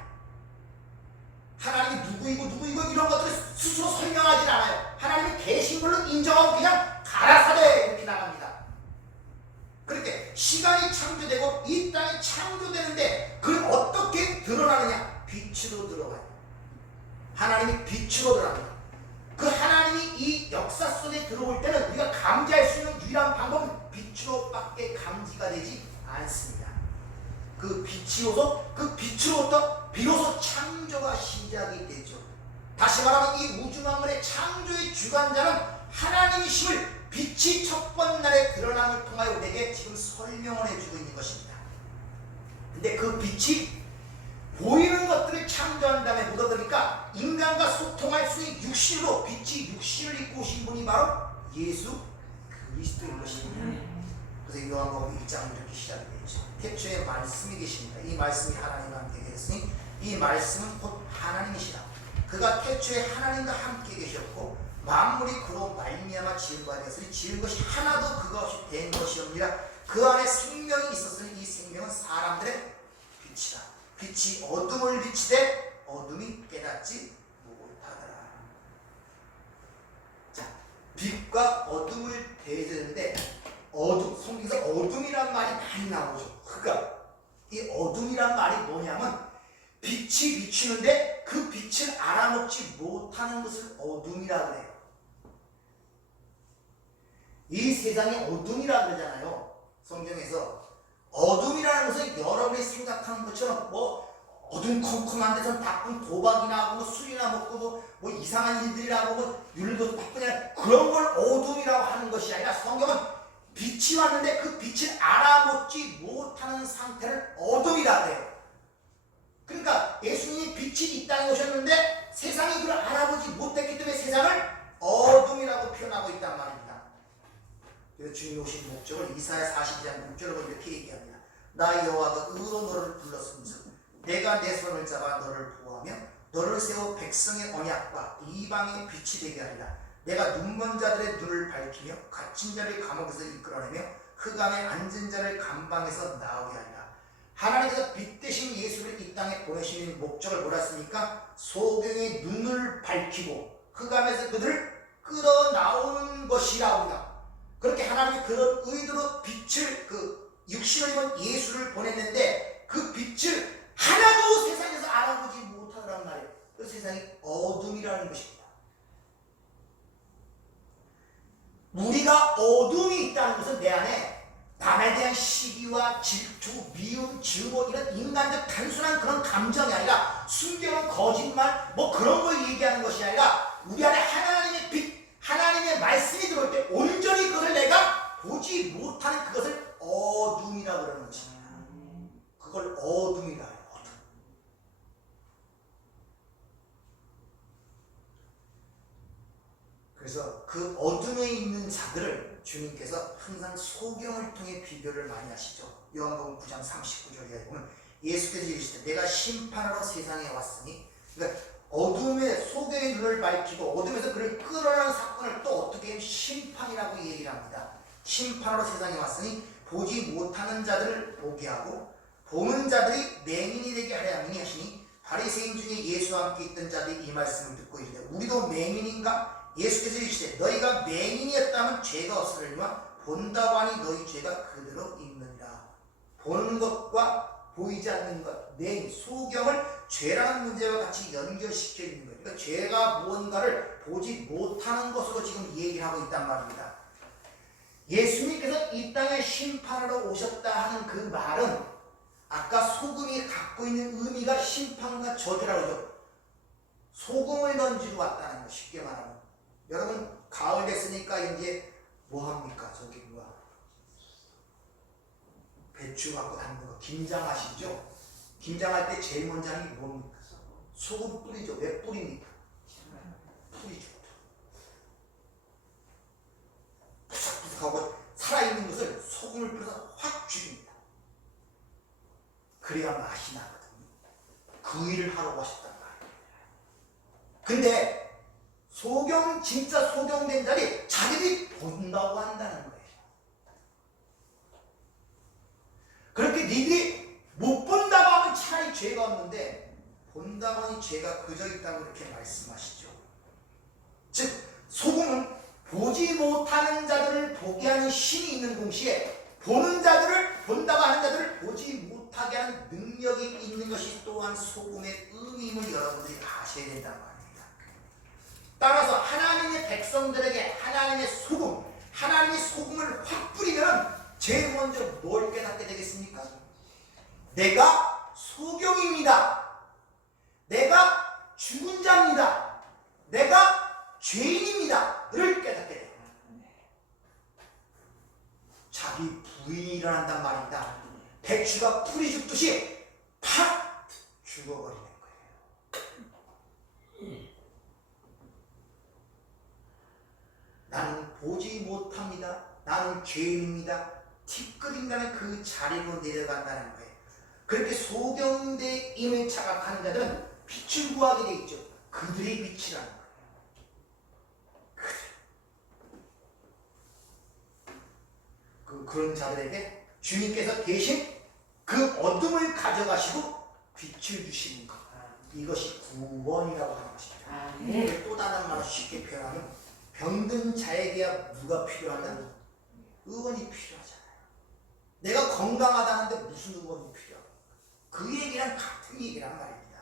하나님이 누구이고 이런 것들을 스스로 설명하지 않아요. 하나님이 계신 걸로 인정하고 그냥 가라사대 이렇게 나갑니다. 그렇게 시간이 창조되고 이 땅이 창조되는데 그걸 어떻게 드러나느냐? 빛으로 들어가요. 하나님이 빛으로 들어갑니다. 그 하나님이 이 역사 속에 들어올 때는 우리가 감지할 수 있는 유일한 방법은 빛으로밖에 감지가 되지 않습니다. 그 빛이 오서 그 빛으로부터 비로소 창조가 시작이 되죠. 다시 말하면 이 우주 만물의 창조의 주관자는 하나님이심을 빛이 첫 번날에 드러남을 통하여 우리에게 지금 설명을 해주고 있는 것입니다. 근데 그 빛이 보이는 것들을 창조한 다음에 묻어드니까 인간과 소통할 수 있는 육신으로 빛이 육신을 입고 오신 분이 바로 예수 그리스도인 것입니다. 그래서 요한복음 1장 이렇게 시작이 되죠. 태초에 말씀이 계십니다. 이 말씀이 하나님과 함께 계셨으니 이 말씀은 곧 하나님이시라. 그가 태초에 하나님과 함께 계셨고 만물이 그로 말미암아 지은 바 되었으니 지은 것이 하나도 그가 없이 된 것이 없느니라. 그 안에 생명이 있었으니 이 생명은 사람들의 빛이라. 빛이 어둠을 비치되 어둠이 깨닫지 못하더라. 자, 빛과 어둠을 대조했는데 성경에서 어둠이란 말이 많이 나오죠. 그러니까 이 어둠이란 말이 뭐냐면 빛이 비추는데 그 빛을 알아먹지 못하는 것을 어둠이라고 해요. 이 세상이 어둠이라고 그러잖아요. 성경에서 어둠이라는 것은 여러분이 생각하는 것처럼 뭐 어둠컴컴한 데서 나쁜 도박이나 하고 뭐 술이나 먹고 뭐 이상한 일들이라고 뭐 율도 바쁘냐 그런 걸 어둠이라고 하는 것이 아니라 성경은 빛이 왔는데 그 빛을 알아먹지 못하는 상태를 어둠이라고 해요. 그러니까 예수님이 빛이 이 땅에 오셨는데 세상이 그걸 알아보지 못했기 때문에 세상을 어둠이라고 표현하고 있단 말입니다. 그래서 주님이 오신 목적을 이사야 42장 6절로 이렇게 얘기합니다. 나 여호와가 의로 너를 불렀음즉 내가 내 손을 잡아 너를 보호하며 너를 세워 백성의 언약과 이방의 빛이 되게 하리라. 내가 눈먼 자들의 눈을 밝히며 갇힌 자를 감옥에서 이끌어내며 흑암에 앉은 자를 감방에서 나오게 하리라. 하나님께서 빛 대신 예수를 이 땅에 보내시는 목적을 몰았으니까 소경의 눈을 밝히고 흑암에서 그들을 끌어나오는 것이라고요. 그렇게 하나님이 그런 의도로 빛을 육신을 입은 예수를 보냈는데 그 빛을 하나도 세상에서 알아보지 못하더란 말이에요. 그 세상이 어둠이라는 것입니다. 우리가 어둠이 있다는 것은 내 안에 남에 대한 시기와 질투, 미움, 증오 이런 인간적 단순한 그런 감정이 아니라 숨겨놓은 거짓말 뭐 그런 걸 얘기하는 것이 아니라 우리 안에 하나님의 빛, 하나님의 말씀이 들어올 때 온전히 그것을 내가 보지 못하는 그것을 어둠이라고 그러는 것입니다. 그걸 어둠이라 해요. 어둠. 그래서 그 어둠에 있는 자들을 주님께서 항상 소경을 통해 비교를 많이 하시죠. 요한복음 9장 39절에 보면 예수께서 이르시되 내가 심판하러 세상에 왔으니, 그러니까 어둠의 소경의 눈을 밝히고 어둠에서 그를 끌어내는 사건을 또 어떻게 심판이라고 얘기를 합니다. 심판하러 세상에 왔으니 보지 못하는 자들을 보게 하고 보는 자들이 맹인이 되게 하려 함이니 하시니, 바리새인 중에 예수와 함께 있던 자들이 이 말씀을 듣고 이르되 우리도 맹인인가? 예수께서 이르시되 너희가 맹인이었다면 죄가 없으려니와 본다고 하니 너희 죄가 그대로 있느니라. 보는 것과 보이지 않는 것, 맹인, 소경을 죄라는 문제와 같이 연결시켜 있는 거예요. 그러니까 죄가 무언가를 보지 못하는 것으로 지금 얘기를 하고 있단 말입니다. 예수님께서 이 땅에 심판하러 오셨다 하는 그 말은 아까 소금이 갖고 있는 의미가 심판과 저주라고 하죠. 소금을 던지러 왔다는 거, 쉽게 말하면. 여러분 가을 됐으니까 이제 뭐합니까? 저기 뭐야, 배추 갖고 담는 거 김장하시죠? 김장할 때 제일 먼저 하는 게 뭡니까? 소금 뿌리죠. 왜 뿌립니까? 뿌리죠. 푸석푸석하고 살아있는 것을 소금을 뿌려서 확 죽입니다. 그래야 맛이 나거든요. 그 일을 하러 오셨단 말이에요. 근데 소경, 진짜 소경된 자리 자기들이 본다고 한다는 거예요. 그렇게 니들이 못 본다고 하면 차라리 죄가 없는데 본다고 하니 죄가 그저 있다고 이렇게 말씀하시죠. 즉 소금은 보지 못하는 자들을 보게 하는 신이 있는 동시에 보는 자들을 본다고 하는 자들을 보지 못하게 하는 능력이 있는 것이 또한 소금의 의미임을 여러분들이 아셔야 된다는 말입니다. 따라서 하나님의 백성들에게 하나님의 소금, 하나님의 소금을 확 뿌리면 제일 먼저 뭘 깨닫게 되겠습니까? 내가 소경입니다. 내가 죽은 자입니다. 내가 죄인입니다. 를 깨닫게 돼요. 자기 부인이 일어난단 말입니다. 배추가 풀이 죽듯이 팍 죽어버리는 거예요. 나는 보지 못합니다. 나는 죄인입니다. 티끌인다는 그 자리로 내려간다는 거예요. 그렇게 소경대임을 자각하는 자들은 빛을 구하게 돼 있죠. 그들의 빛이라는 거예요. 그런 자들에게 주님께서 대신 그 어둠을 가져가시고 빛을 주시는 것, 이것이 구원이라고 하는 것입니다. 또 다른 말로 쉽게 표현하면 병든 자에게야 누가 필요하냐? 의원이 필요하잖아요. 내가 건강하다는데 무슨 의원이 필요하고? 그 얘기랑 같은 얘기란 말입니다.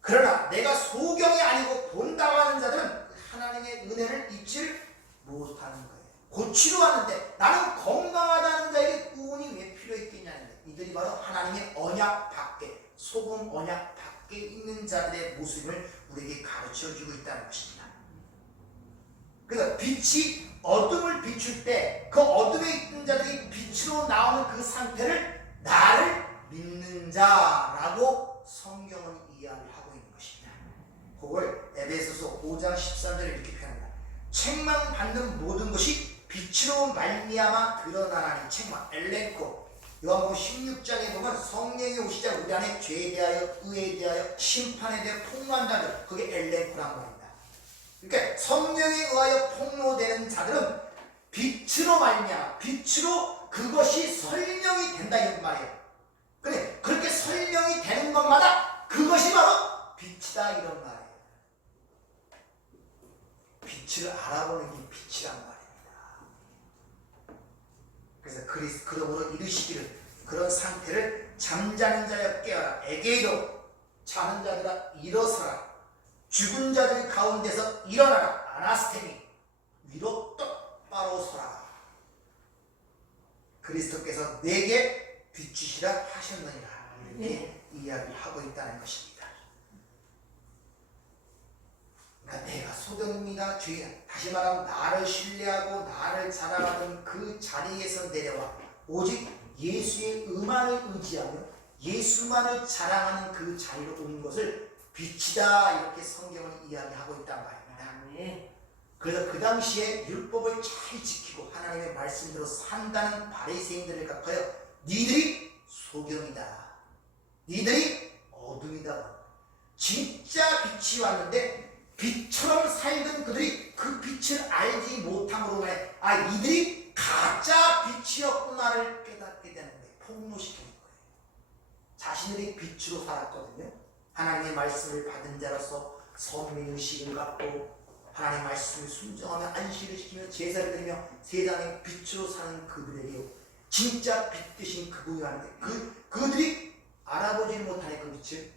그러나 내가 소경이 아니고 본다고 하는 자들은 하나님의 은혜를 잊지를 못하는 거예요. 고치러 왔는데 나는 건강하다는 자에게 의원이 왜 필요했겠냐는 거예요. 이들이 바로 하나님의 언약 밖에, 소금 언약 밖에 있는 자들의 모습을 우리에게 가르쳐주고 있다는 것입니다. 그래서 빛이 어둠을 비출 때 그 어둠에 있는 자들이 빛으로 나오는 그 상태를 나를 믿는 자라고 성경은 이야기하고 있는 것입니다. 그걸 에베소서 5장 13절에 이렇게 표현합니다. 책망받는 모든 것이 빛으로 말미암아 드러나나니. 책망, 엘렌코. 요한복음 16장에 보면 성령이 오시자 우리 안에 죄에 대하여, 의에 대하여, 심판에 대하여 폭로한다는 것, 그게 엘렌코란 말입니다. 그러니까 성령에 의하여 폭로되는 자들은 빛으로 말미암아, 빛으로 그것이 설명이 된다 이 말이에요. 근데 그렇게 설명이 되는 것마다 그것이 바로 빛이다 이런 말이에요. 빛을 알아보는 게 빛이란 말입니다. 그래서 그러므로 이르시기를, 그런 상태를 잠자는 자여 깨어라, 에게이로 자는 자들아 일어서라, 죽은 자들 가운데서 일어나라, 아나스테미 위로 똑바로 서라. 그리스도께서 내게 비추시라 하셨느니라. 이렇게 이야기하고 있다는 것입니다. 그러니까 내가 소경입니다, 죄인. 다시 말하면 나를 신뢰하고 나를 자랑하던 그 자리에서 내려와 오직 예수의 의만을 의지하며 예수만을 자랑하는 그 자리로 오는 것을 빛이다, 이렇게 성경은 이야기하고 있단 말입니다. 그래서 그 당시에 율법을 잘 지키고 하나님의 말씀대로 산다는 바리새인들을 각하여 니들이 소경이다, 니들이 어둠이다. 진짜 빛이 왔는데 빛처럼 살던 그들이 그 빛을 알지 못함으로 말해 이들이 가짜 빛이었구나를 깨닫게 되는 거예요. 폭로시키는 거예요. 자신들이 빛으로 살았거든요. 하나님의 말씀을 받은 자로서 선민의식을 갖고 하나님의 말씀을 순종하며 안식을 지키며 제사를 드리며 세상의 빛으로 사는 그들에게 진짜 빛 되신 그분이 왔는데 그들이 알아보지 못하는 그 빛을,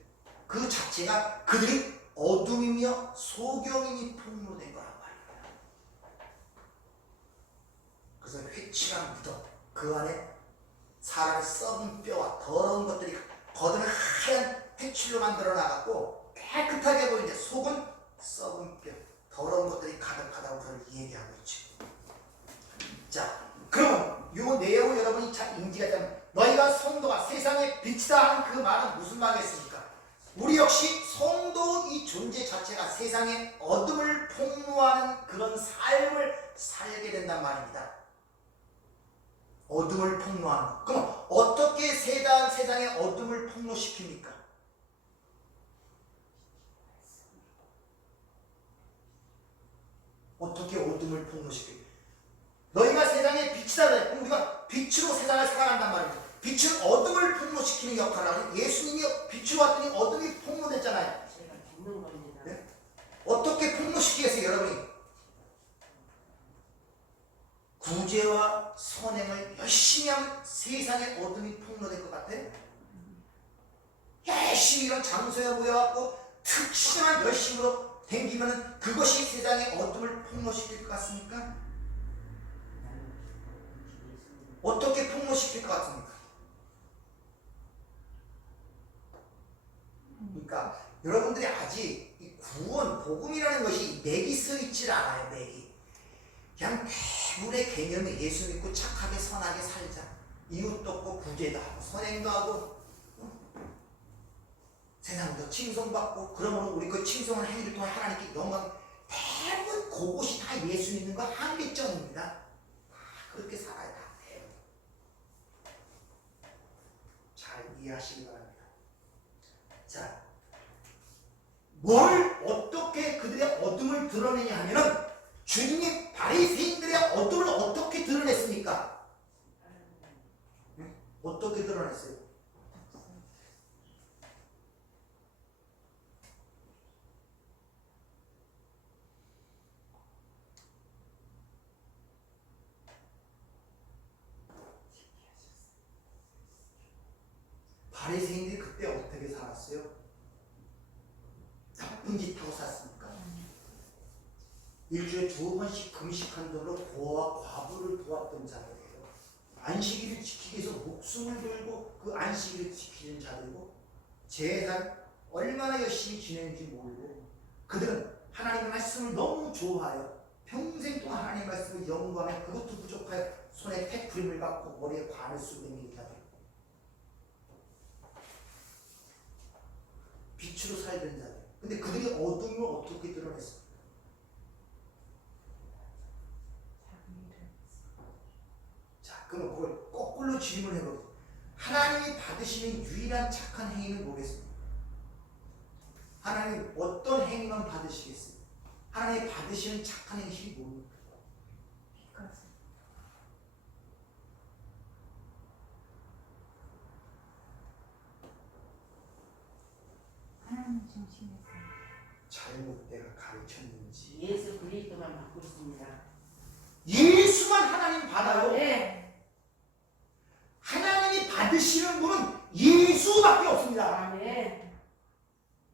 그 자체가 그들이 어둠이며 소경이니 폭로된 거란 말입니다. 그래서 회칠한 무덤, 그 안에 사람의 썩은 뼈와 더러운 것들이 겉은 하얀 회칠로 만들어 나갔고 깨끗하게 보이는데 속은 썩은 뼈, 더러운 것들이 가득하다고 그걸 얘기하고 있죠. 자, 그러면 이 내용을 여러분이 잘 인지가 되면 너희가 성도가 세상의 빛이다 하는 그 말은 무슨 말이겠습니까? 우리 역시 성도 이 존재 자체가 세상의 어둠을 폭로하는 그런 삶을 살게 된단 말입니다. 어둠을 폭로하는 것. 그럼 어떻게 세상의 어둠을 폭로시킵니까? 어떻게 어둠을 폭로시킵니까? 너희가 세상의 빛이다. 그럼 우리가 빛으로 세상을 살아간단 말입니다. 빛은 어둠을 폭로시키는 역할을 하는 예수님이 빛으로 왔더니 어둠이 폭로됐잖아요. 제가 죽는 겁니다. 네? 어떻게 폭로시키겠어요, 여러분이? 구제와 선행을 열심히 하면 세상의 어둠이 폭로될 것 같아요? 열심히 이런 장소에 모여갖고 특심한 열심으로 댕기면 그것이 세상의 어둠을 폭로시킬 것 같습니까? 어떻게 폭로시킬 것 같습니까? 그러니까 여러분들이 아직 이 구원, 복음이라는 것이 맥이 서 있질 않아요. 맥이 그냥 대부분의 개념이 예수 믿고 착하게 선하게 살자, 이웃 돕고 구제도 하고 선행도 하고 세상도 칭송받고 그러므로 우리 그 칭송하는 행위를 통해 하나님께 영광, 대부분 그것이 다 예수 믿는 거 한계점입니다. 다 그렇게 살아야 다 돼요. 잘 이해하시기 바랍니다. 자, 뭘 어떻게 그들의 어둠을 드러내냐 하면은 주님이 바리새인들의 어둠을 어떻게 드러냈습니까? 어떻게 드러냈어요? 바리새인들이 그때 어떻게 살았어요? 나쁜 짓 하고 살았습니까? 일주일에 2번씩 금식한 돈으로 고아와 과부를 도왔던 자들이에요. 안식일을 지키기 위해서 목숨을 걸고 그 안식일을 지키는 자들이고, 제사를 얼마나 열심히 지내는지 모르고, 그들은 하나님의 말씀을 너무 좋아하여 평생 동안 하나님의 말씀을 연구하며 그것도 부족하여 손에 태프림을 받고 머리에 관을 쓰고 있는 자들, 빛으로 살던 자들. 근데 그들이 어둠을 어떻게 드러냈습니까? 자, 그럼 그걸 거꾸로 질문해 보세요. 하나님이 받으시는 유일한 착한 행위는 뭐겠습니까? 하나님 어떤 행위만 받으시겠어요? 하나님이 받으시는 착한 행실이 뭡니까? 하나님 중심에서 잘못 내가 가르쳤는지. 예수 그리스도만 받고 있습니다. 예수만 하나님 받아요. 네. 하나님이 받으시는 분은 예수밖에 없습니다. 아멘.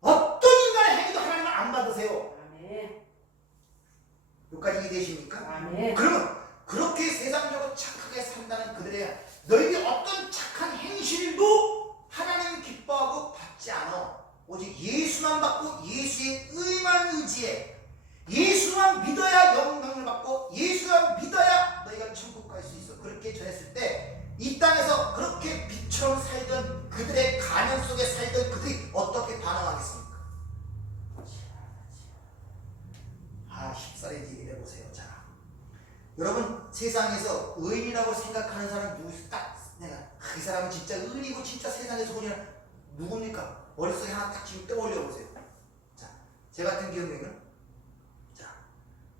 어떤 인간의 행위도 하나님은 안 받으세요. 아멘. 여기까지 이해되십니까? 아멘. 그러면 그렇게 세상적으로 착하게 산다는 그들의 너희들이 어떤 착한 행실도 하나님 기뻐하고 받지 않아. 오직 예수만 받고 예수의 의만 의지해. 예수만 믿어야 영광을 받고 예수만 믿어야 너희가 천국 갈 수 있어. 그렇게 전했을 때 이 땅에서 그렇게 빛처럼 살던 그들의 가면 속에 살던 그들이 어떻게 반응하겠습니까? 쉽사리 얘기를 해보세요. 자, 여러분 세상에서 의인이라고 생각하는 사람 누구 있어? 딱 내가 이 사람은 진짜 의인이고 진짜 세상에서 그냥 누굽니까? 머릿속에 하나 딱 지금 떠올려 보세요. 자, 제 같은 경우에는 자,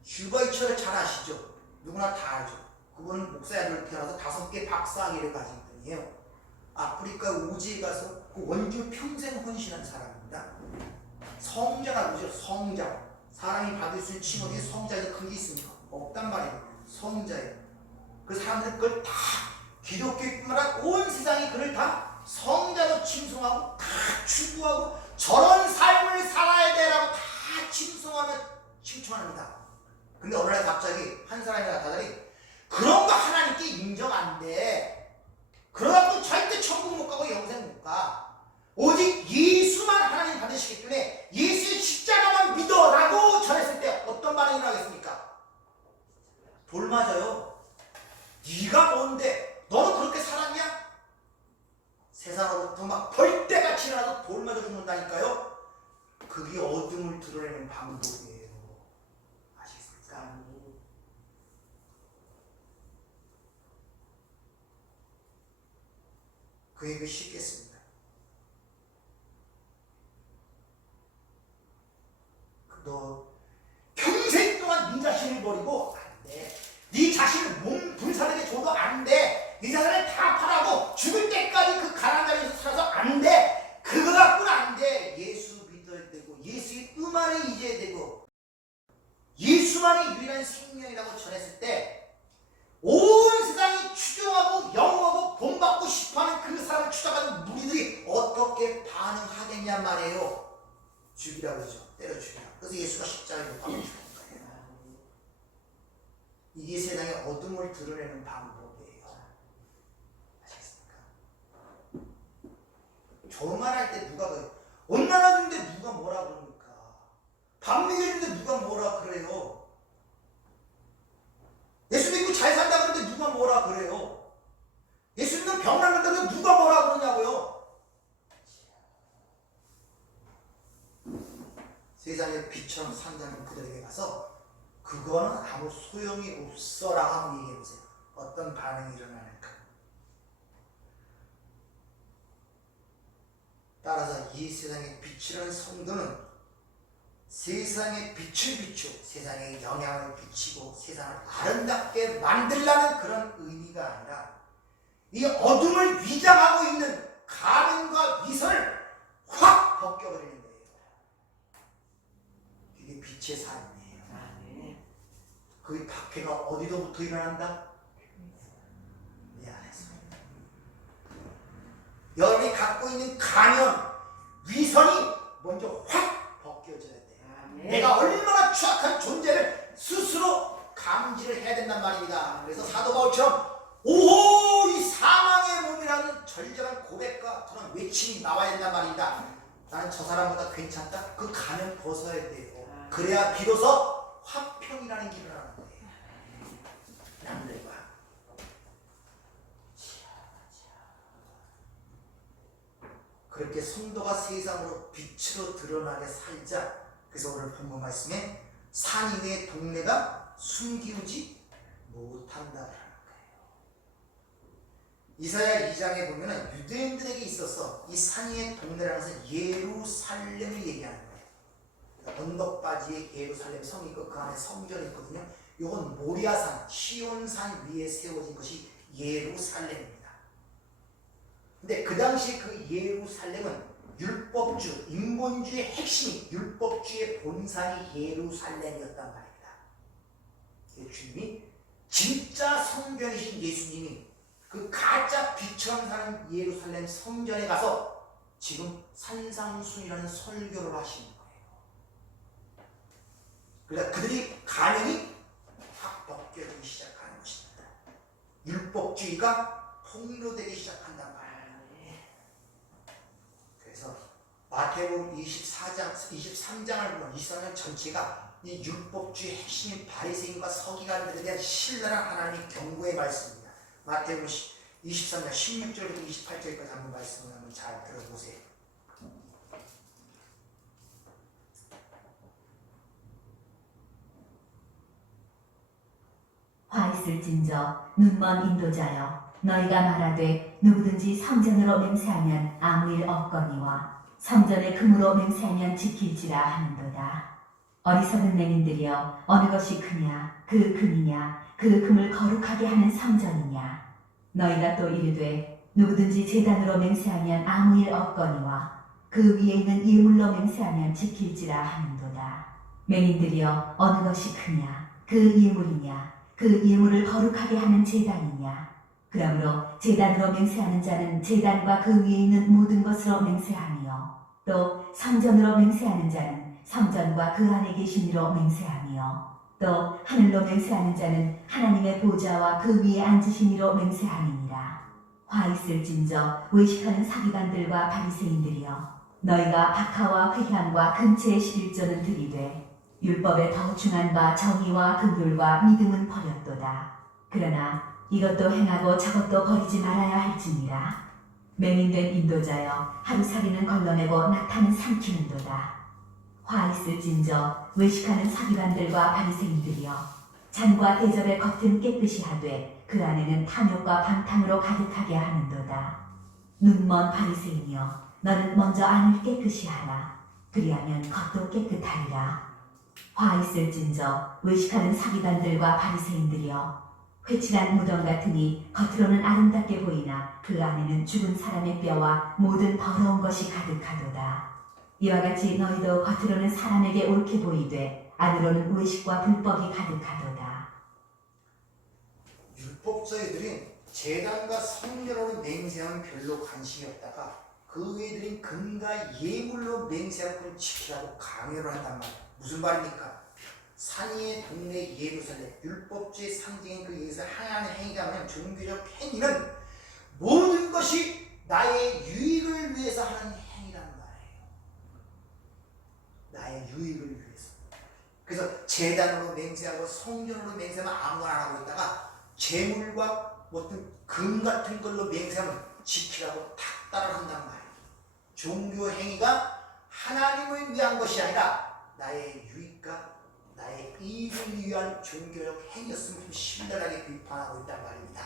슈거이처를 잘 아시죠? 누구나 다 알죠. 그분은 목사야를 태어나서 5개 박사학위를 가진 분이에요. 아프리카 우지에 가서 그 원주 평생 헌신한 사람입니다. 성자라고 그러죠. 성자. 사람이 받을 수 있는 칭호 중에 성자에서 큰 게 있습니까? 없단 말이에요. 성자예요. 그 사람들 그걸 다 기독교뿐만 아니라 온 세상이 그를 다 성자로 칭송하고 다 추구하고 저런 삶을 살아야 돼라고 다 칭송하며 칭송합니다. 근데 어느 날 갑자기 한 사람이 나타나더니 그런 거 하나님께 인정 안 돼. 그러다 절대 천국 못 가고 영생 못 가. 오직 예수만 하나님 받으시기 때문에 예수의 십자가만 믿어라고 전했을 때 어떤 반응이 나겠습니까? 돌 맞아요. 네가 뭔데? 너는 그렇게 살았냐? 세상으로부터 막 벌떼같이 일어나서 돌 맞아 죽는다니까요. 그게 어둠을 드러내는 방법이에요. 아시겠습니까? 그 얘기 쉽겠습니다. 너 평생 동안 네 자신을 버리고 안 돼. 네 자신을 몸 불사르게 줘도 안 돼. 이 자산을 다 팔아도 죽을 때까지 그 가난한 자리에서 살아서 안 돼. 그거 갖고는 안 돼. 예수 믿어야 되고 예수의 음 안에 잊어야 되고 예수만이 유일한 생명이라고 전했을 때 온 세상이 추종하고 영하고 본받고 싶어하는 그 사람을 추적하는 무리들이 어떻게 반응하겠냔 말이에요. 죽이라고 그러죠. 때려 죽이라. 그래서 예수가 십자가에 못 박혀 죽은 거예요. 이게 세상의 어둠을 드러내는 방법이에요. 아시겠습니까? 좋은 말 할 때 누가 그래요? 온난화주는데 누가 뭐라 그럽니까? 밥 먹여주는데 누가 뭐라 그래요? 예수 믿고 잘 산다 그러는데 누가 뭐라 그래요? 예수 믿는 병 낫는다고 누가 뭐라 그러냐고요? 세상의 빛처럼 산다는 그들에게 가서 그거는 아무 소용이 없어라고 한번 얘기해보세요. 어떤 반응이 일어나는가? 따라서 이 세상의 빛이라는 성도는 세상의 빛을 비추고 세상에 영향을 비치고 세상을 아름답게 만들라는 그런 의미가 아니라 이 어둠을 위장하고 있는 가면과 위선을 확 벗겨버리는 거예요. 이게 빛의 삶이에요. 그 박해가 어디로부터 일어난다? 내 안에서. 여러분이 갖고 있는 가면, 위선이 먼저 확 벗겨져야 돼요. 내가 얼마나 추악한 존재를 스스로 감지를 해야 된단 말입니다. 그래서 사도 바울처럼 오호 이 사망의 몸이라는 절절한 고백과 그런 외침이 나와야 된단 말입니다. 나는 저 사람보다 괜찮다? 그 가면 벗어야 돼요. 그래야 비로소 화평이라는 길을 하는 거예요. 남들과 그렇게 성도가 세상으로 빛으로 드러나게 살자. 그래서 오늘 본문 말씀에 산 위의 동네가 숨기우지 못한다라는 거예요. 이사야 2장에 보면은 유대인들에게 있어서 이 산 위의 동네라는 것은 예루살렘을 얘기하는 거예요. 그러니까 언덕바지에 예루살렘 성이 있고 그 안에 성전이 있거든요. 이건 모리아산, 시온산 위에 세워진 것이 예루살렘입니다. 근데 그 당시 그 예루살렘은 율법주, 인본주의 핵심이 율법주의 본산이 예루살렘이었단 말입니다. 주님이 진짜 성전이신 예수님이 그 가짜 빛처럼 사는 예루살렘 성전에 가서 지금 산상순이라는 설교를 하시는 거예요. 그러니까 그들이 가면이 확 벗겨지기 시작하는 것입니다. 율법주의가 폭로되기 시작한단 말이에요. 그래서 마태복음 23장을 보면 23장 전체가 이 율법주의 핵심인 바리새인과 서기관들에 대한 신랄한 하나님의 경고의 말씀입니다. 마태복음 23장 16절부터 28절까지 한번 말씀을 한번 잘 들어보세요. 화 있을진저 눈먼 인도자여 너희가 말하되 누구든지 성전으로 맹세하면 아무 일 없거니와 성전의 금으로 맹세하면 지킬지라 하는도다. 어리석은 맹인들이여 어느 것이 크냐 그 금이냐 그 금을 거룩하게 하는 성전이냐. 너희가 또 이르되 누구든지 제단으로 맹세하면 아무 일 없거니와 그 위에 있는 예물로 맹세하면 지킬지라 하는도다. 맹인들이여 어느 것이 크냐 그 예물이냐 그 예물을 거룩하게 하는 제단이냐. 그러므로 제단으로 맹세하는 자는 제단과 그 위에 있는 모든 것으로 맹세하며 또 성전으로 맹세하는 자는 성전과 그 안에 계신 이로 맹세하며 또 하늘로 맹세하는 자는 하나님의 보좌와 그 위에 앉으신 이로 맹세하니라. 화 있을진저 외식하는 서기관들과 바리새인들이여 너희가 박하와 회향과 금채의 11조는 들이되 율법에 더 중한 바 정의와 긍휼과 믿음은 버렸도다. 그러나 이것도 행하고 저것도 버리지 말아야 할지니라. 맹인된 인도자여 하루살이는 걸러내고 낙타는 삼키는도다. 화 있을진저 외식하는 서기관들과 바리새인들이여 잔과 대접의 겉은 깨끗이 하되 그 안에는 탐욕과 방탕으로 가득하게 하는도다. 눈먼 바리새인이여 너는 먼저 안을 깨끗이 하라. 그리하면 겉도 깨끗하리라. 화 있을진저 외식하는 서기관들과 바리새인들이여 회칠한 무덤 같으니 겉으로는 아름답게 보이나 그 안에는 죽은 사람의 뼈와 모든 더러운 것이 가득하도다. 이와 같이 너희도 겉으로는 사람에게 옳게 보이되 안으로는 외식과 불법이 가득하도다. 율법자애들이 제단과 성례로는 맹세하면 별로 관심이 없다가 그 외에들인 금과 예물로 맹세할 걸 지키라고 강요를 한단 말이야. 무슨 말입니까? 산 위의 동네 예루살렘 율법주의 상징인 그 예에서 하나님의 행위가 하면 종교적 행위는 모든 것이 나의 유익을 위해서 하는 행위란 말이에요. 나의 유익을 위해서. 그래서 제단으로 맹세하고 성전으로 맹세하면 아무거나 안 하고 있다가 재물과 어떤 금 같은 걸로 맹세하면 지키라고 탁 따라한단 말이에요. 종교 행위가 하나님을 위한 것이 아니라 나의 유익과 나의 이익을 위한 종교적 행위였음을 좀 신랄하게 비판하고 있단 말입니다.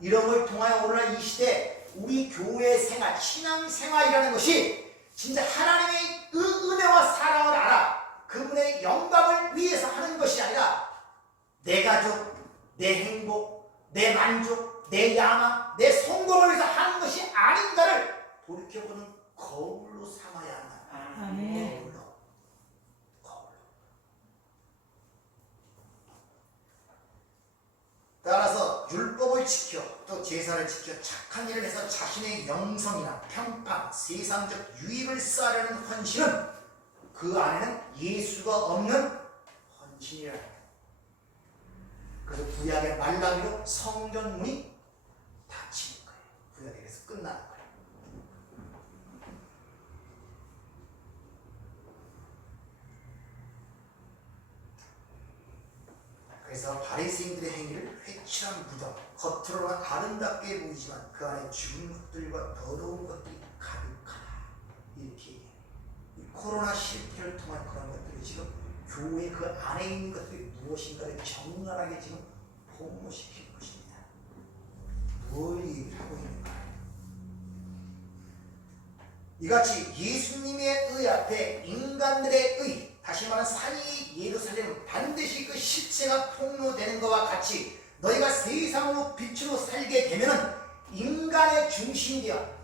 이런 걸 통하여 오늘날 이 시대 우리 교회 생활, 신앙 생활이라는 것이 진짜 하나님의 은혜와 사랑을 알아 그분의 영광을 위해서 하는 것이 아니라 내 가족, 내 행복, 내 만족, 내 야망, 내 성공을 위해서 하는 것이 아닌가를 돌이켜보는 거울로 삼아야 한다. 아멘. 거울로. 따라서 율법을 지켜 또 제사를 지켜 착한 일을 해서 자신의 영성이나 평판, 세상적 유익을 쌓으려는 헌신은 그 안에는 예수가 없는 헌신이라. 그래서 구약의 말라기로 성전문이 닫히는 거예요. 구약에서 끝나는 거예요. 그래서 바리새인들의 행위를 회칠한 무덤, 겉으로는 아름답게 보이지만 그 안에 죽은 것들과 더러운 것들이 가득하다. 이렇게 얘기해요. 이 코로나 실패를 통한 그런 것들이 지금 교회 그 안에 있는 것들이 무엇인가를 적나라하게 지금 폭로시키는 것입니다. 뭘 얘기를 하고 있는가? 이같이 예수님의 의 앞에 인간들의 의, 다시 말하는 산이 예루살렘은 반드시 그 실체가 폭로되는 것과 같이 너희가 세상으로 빛으로 살게 되면은 인간의 중심이 되어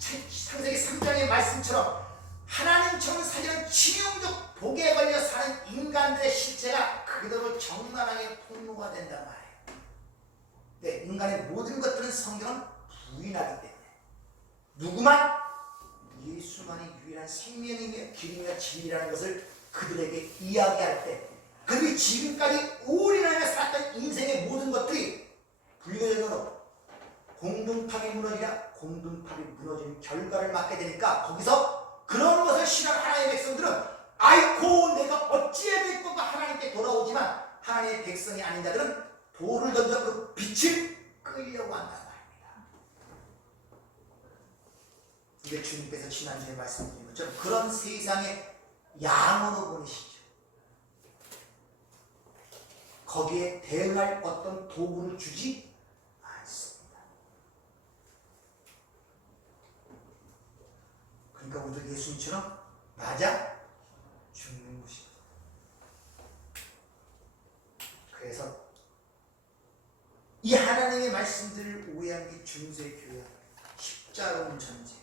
창세기 3장의 말씀처럼 하나님처럼 살려는 치명적 복에 걸려 사는 인간들의 실체가 그대로 적나라하게 폭로가 된단 말이에요. 네, 인간의 모든 것들은 성경은 부인하기 때문에 누구만 예수만이 유일한 생명이며 길이며 진리라는 것을 그들에게 이야기할 때 그들이 지금까지 올인하며 살았던 인생의 모든 것들이 불교적으로 공동탑이 무너지냐 공동탑이 무너지는 결과를 맞게 되니까 거기서 그런 것을 싫어하는 하나님의 백성들은 아이고 내가 어찌해야 될 건가 하나님께 돌아오지만 하나님의 백성이 아닌 자들은 돌을 던져 그 빛을 끄려고 한단 말입니다. 이게 주님께서 지난주에 말씀드린 것처럼 그런 세상의 양으로 보내시죠. 거기에 대응할 어떤 도구를 주지 않습니다. 그러니까 우리도 예수님처럼 맞아 죽는 것입니다. 그래서 이 하나님의 말씀들을 오해한 게 중세 교회 십자가운 전쟁.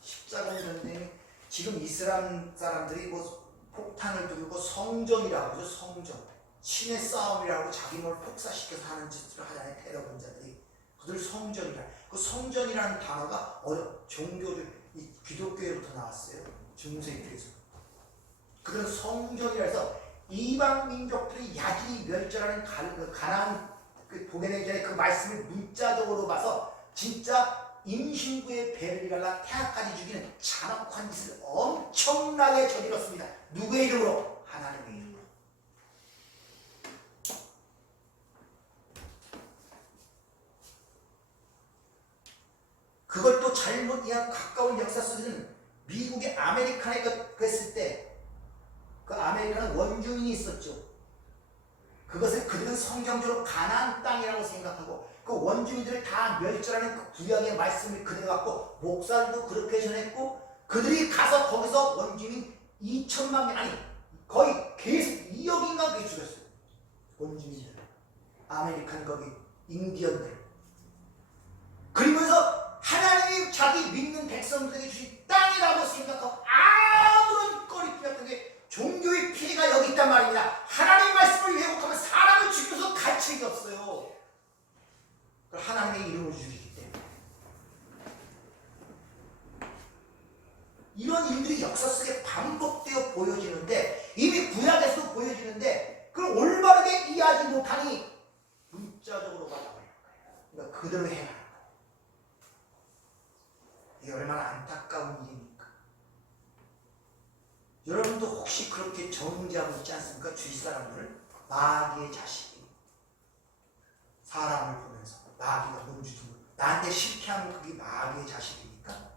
십자가운 전쟁이 지금 이슬람 사람들이 뭐 폭탄을 들고 성전이라고 하죠. 성전. 신의 싸움이라고 자기 몸을 폭사시켜서 하는 짓을 하잖아요. 테러군자들이. 그들 성전이라. 그 성전이라는 단어가 종교를 이 기독교에부터 나왔어요. 중세교에서. 그들은 성전이라 해서 이방 민족들이 야진이 멸절하는 가나안 보내는 전에 그 말씀을 문자적으로 봐서 진짜 임신부의 배를 갈라 태아까지 죽이는 잔혹한 짓을 엄청나게 저질렀습니다. 누구의 이름으로? 하나님의 이름으로. 그걸 또 잘못 이해한 가까운 역사 속에는 미국의 아메리칸에 갔을 때 그 아메리카는 원주민이 있었죠. 그것을 그들은 성경적으로 가나안 땅이라고 생각하고 그 원주민들을 다 멸절하는 그 구약의 말씀을 그대로 갖고 목사들도 그렇게 전했고 그들이 가서 거기서 원주민 2천만 명 아니 거의 계속 2억인가 그게 죽였어요. 원주민들. 아메리칸 거기 인디언들. 그러면서 하나님이 자기 믿는 백성들에게 주신 땅이라고 생각하고 아무런 꺼리낌 없는 게 종교의 피해가 여기 있단 말입니다. 하나님 말씀을 왜곡하면 사람을 죽여서 가책이 없어요. 하나님의 이름을 죽이기 때문에. 이런 일들이 역사 속에 반복되어 보여지는데, 이미 구약에서도 보여지는데 그걸 올바르게 이해하지 못하니 문자적으로 받아버리는 거예요. 그러니까 그대로 해야 하는 거예요. 이게 얼마나 안타까운 일입니까? 여러분도 혹시 그렇게 정죄하고 있지 않습니까? 주위 사람들을. 마귀의 자식이 사람을 보면서 마귀가 뭔지 좀 나한테 실패하면 그게 마귀의 자식입니까?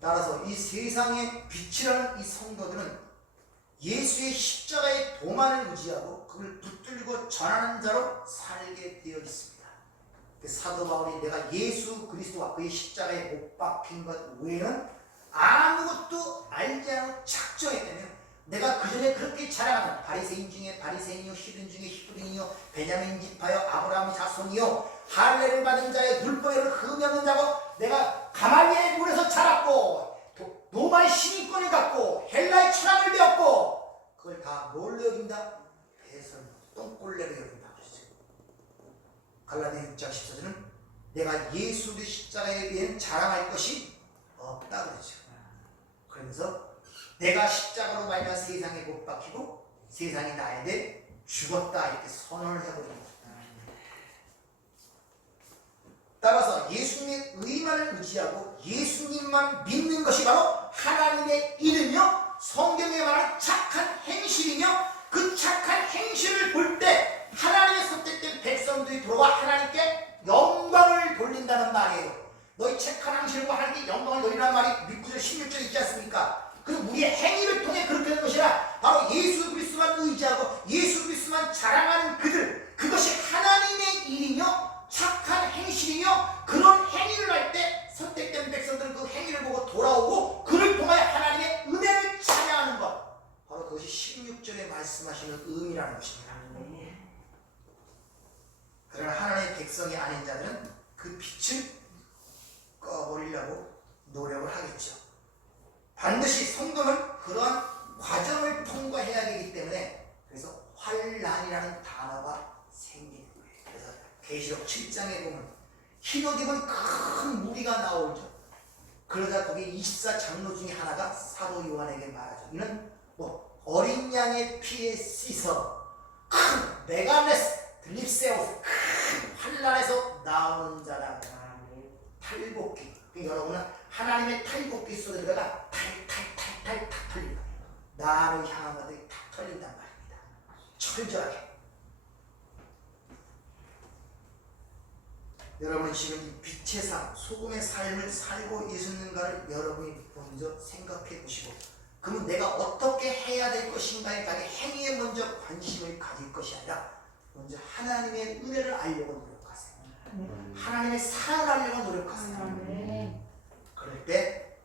따라서 이 세상의 빛이라는 이 성도들은 예수의 십자가의 도만을 의지하고 그걸 붙들고 전하는 자로 살게 되어 있습니다. 사도 바울이 내가 예수 그리스도와 그의 십자가에 못 박힌 것 외에는 아무것도 알지 않고 작정했다면, 내가 그전에 그렇게 자랑하는 바리새인 중에 바리새인이요, 히브리인 중에 히브리인이요, 베냐민 지파요, 아브라함의 자손이요, 할례를 받은 자의 율법을 흠없는 자고, 내가 가말리엘의 문에서 자랐고 로마의 시민권을 갖고 헬라의 철학을 배웠고, 그걸 다 뭘로 여긴다? 배선, 똥꼴레로 여긴다. 갈라디아 6장 14절은 내가 예수 그리스도의 십자가에 대해 자랑할 것이 없다 그러죠. 그러면서 내가 십자가로 말미암아 세상에 못 박히고 세상이 나에 대해 죽었다 이렇게 선언을 해버립니다. 따라서 예수님의 의만을 의지하고 예수님만 믿는 것이 바로 하나님의 일이며 성경에 말하는 착한 행실이며, 그 착한 행실을 볼 때 하나님의 선택된 백성들이 들어와 하나님께 영광을 돌린다는 말이에요. 너희 착한 행실과 하나님께 영광을 돌리라는 말이 밑구절 16절에 있지 않습니까? 그리고 우리의 행위를 통해 그렇게 되는 것이 아니라 바로 예수 그리스도만 의지하고 예수 그리스도만 자랑하는 그들, 그것이 하나님의 일이며 착한 행실이며, 그런 행위를 할 때 선택된 백성들은 그 행위를 보고 돌아오고 그를 통하여 하나님의 은혜를 찬양하는 것, 바로 그것이 16절에 말씀하시는 의미라는 것입니다. 그러나 하나님의 백성이 아닌 자들은 그 빛을 꺼버리려고 노력을 하겠죠. 반드시 성도는 그러한 과정을 통과해야 되기 때문에, 그래서 환난이라는 단어가 생기는 거예요. 그래서 계시록 7장에 보면 흰옷 입은 큰 무리가 나오죠. 그러자 거기 24장로 중에 하나가 사도 요한에게 말하죠. 이는 어린 양의 피에 씻어 큰 메가네스 드립세우스 큰 환난에서 나오는 자라. 탈곡기. 여러분은 하나님의 탈곡기 속에 들어가 탈탈탈탈 탁 털린다. 나를 향한 것들이 탁 털린단 말입니다. 철저하게. 여러분은 지금 이 빛의 삶, 소금의 삶을 살고 있는가를 여러분이 먼저 생각해 보시고, 그러면 내가 어떻게 해야 될 것인가에 자기 행위에 먼저 관심을 가질 것이 아니라 먼저 하나님의 은혜를 알려고 노력하세요. 하나님의 사랑을 알려고 노력하세요. 그럴 때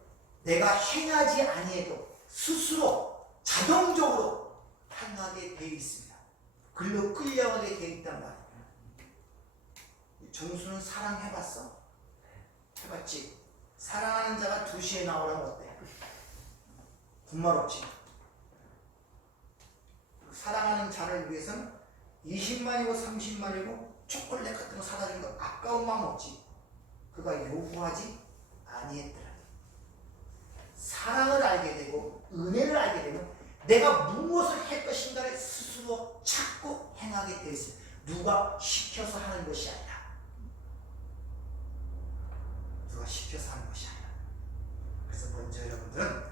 내가 행하지 아니해도 스스로 자동적으로 행하게 되어 있습니다. 글로 끌려가게 되어 있단 말이에요. 정수는 사랑해봤어? 해봤지? 사랑하는 자가 2시에 나오라면 어때? 군말 없지? 사랑하는 자를 위해서는 20만이고 30만이고 초콜릿 같은 거 사다 주는 거 아까운 마음 없지? 그가 요구하지 아니했더라. 사랑을 알게 되고 은혜를 알게 되면 내가 무엇을 할 것인가를 스스로 찾고 행하게 되어 있어요. 누가 시켜서 하는 것이 아니라. 누가 시켜서 하는 것이 아니라. 그래서 먼저 여러분들은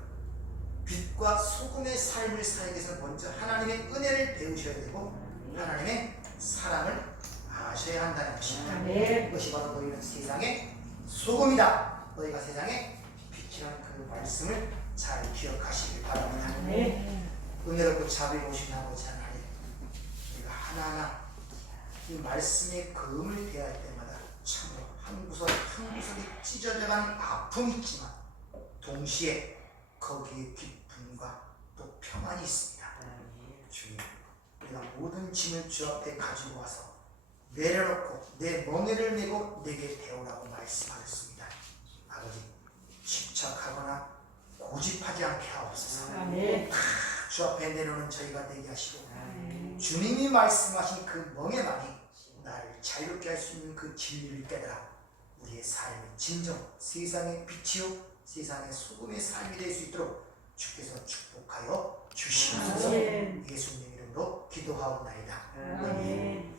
빛과 소금의 삶을 살기 위해서 먼저 하나님의 은혜를 배우셔야 되고 하나님의 사랑을 아셔야 한다는 것입니다. 이것이 바로 너희는 세상의 소금이다. 너희가 세상의 빛이라는 그 말씀을 잘 기억하시길 바랍니다. 은혜롭고 자비로우신 아버지 하나님, 우리가 하나하나 이 말씀의 금을 대할 때마다 참으로 한 구석 한 구석이 찢어져가는 아픔이 있지만 동시에 거기에 기쁨과 또 평안이 있습니다. 주님, 우리가 모든 짐을 주 앞에 가지고 와서 내려놓고 내 멍에를 메고 내게 배우라고 말씀하셨습니다. 아버지, 집착하거나 고집하지 않게 하옵소서. 아멘. 주 앞에 내려놓은 저희가 되게 하시고 아멘. 주님이 말씀하신 그 멍에만이 나를 자유롭게 할 수 있는 그 진리를 깨달아 우리의 삶이 진정 세상의 빛이요 세상의 소금의 삶이 될 수 있도록 주께서 축복하여 주시옵소서. 아멘. 예수님 이름으로 기도하옵나이다. 아멘.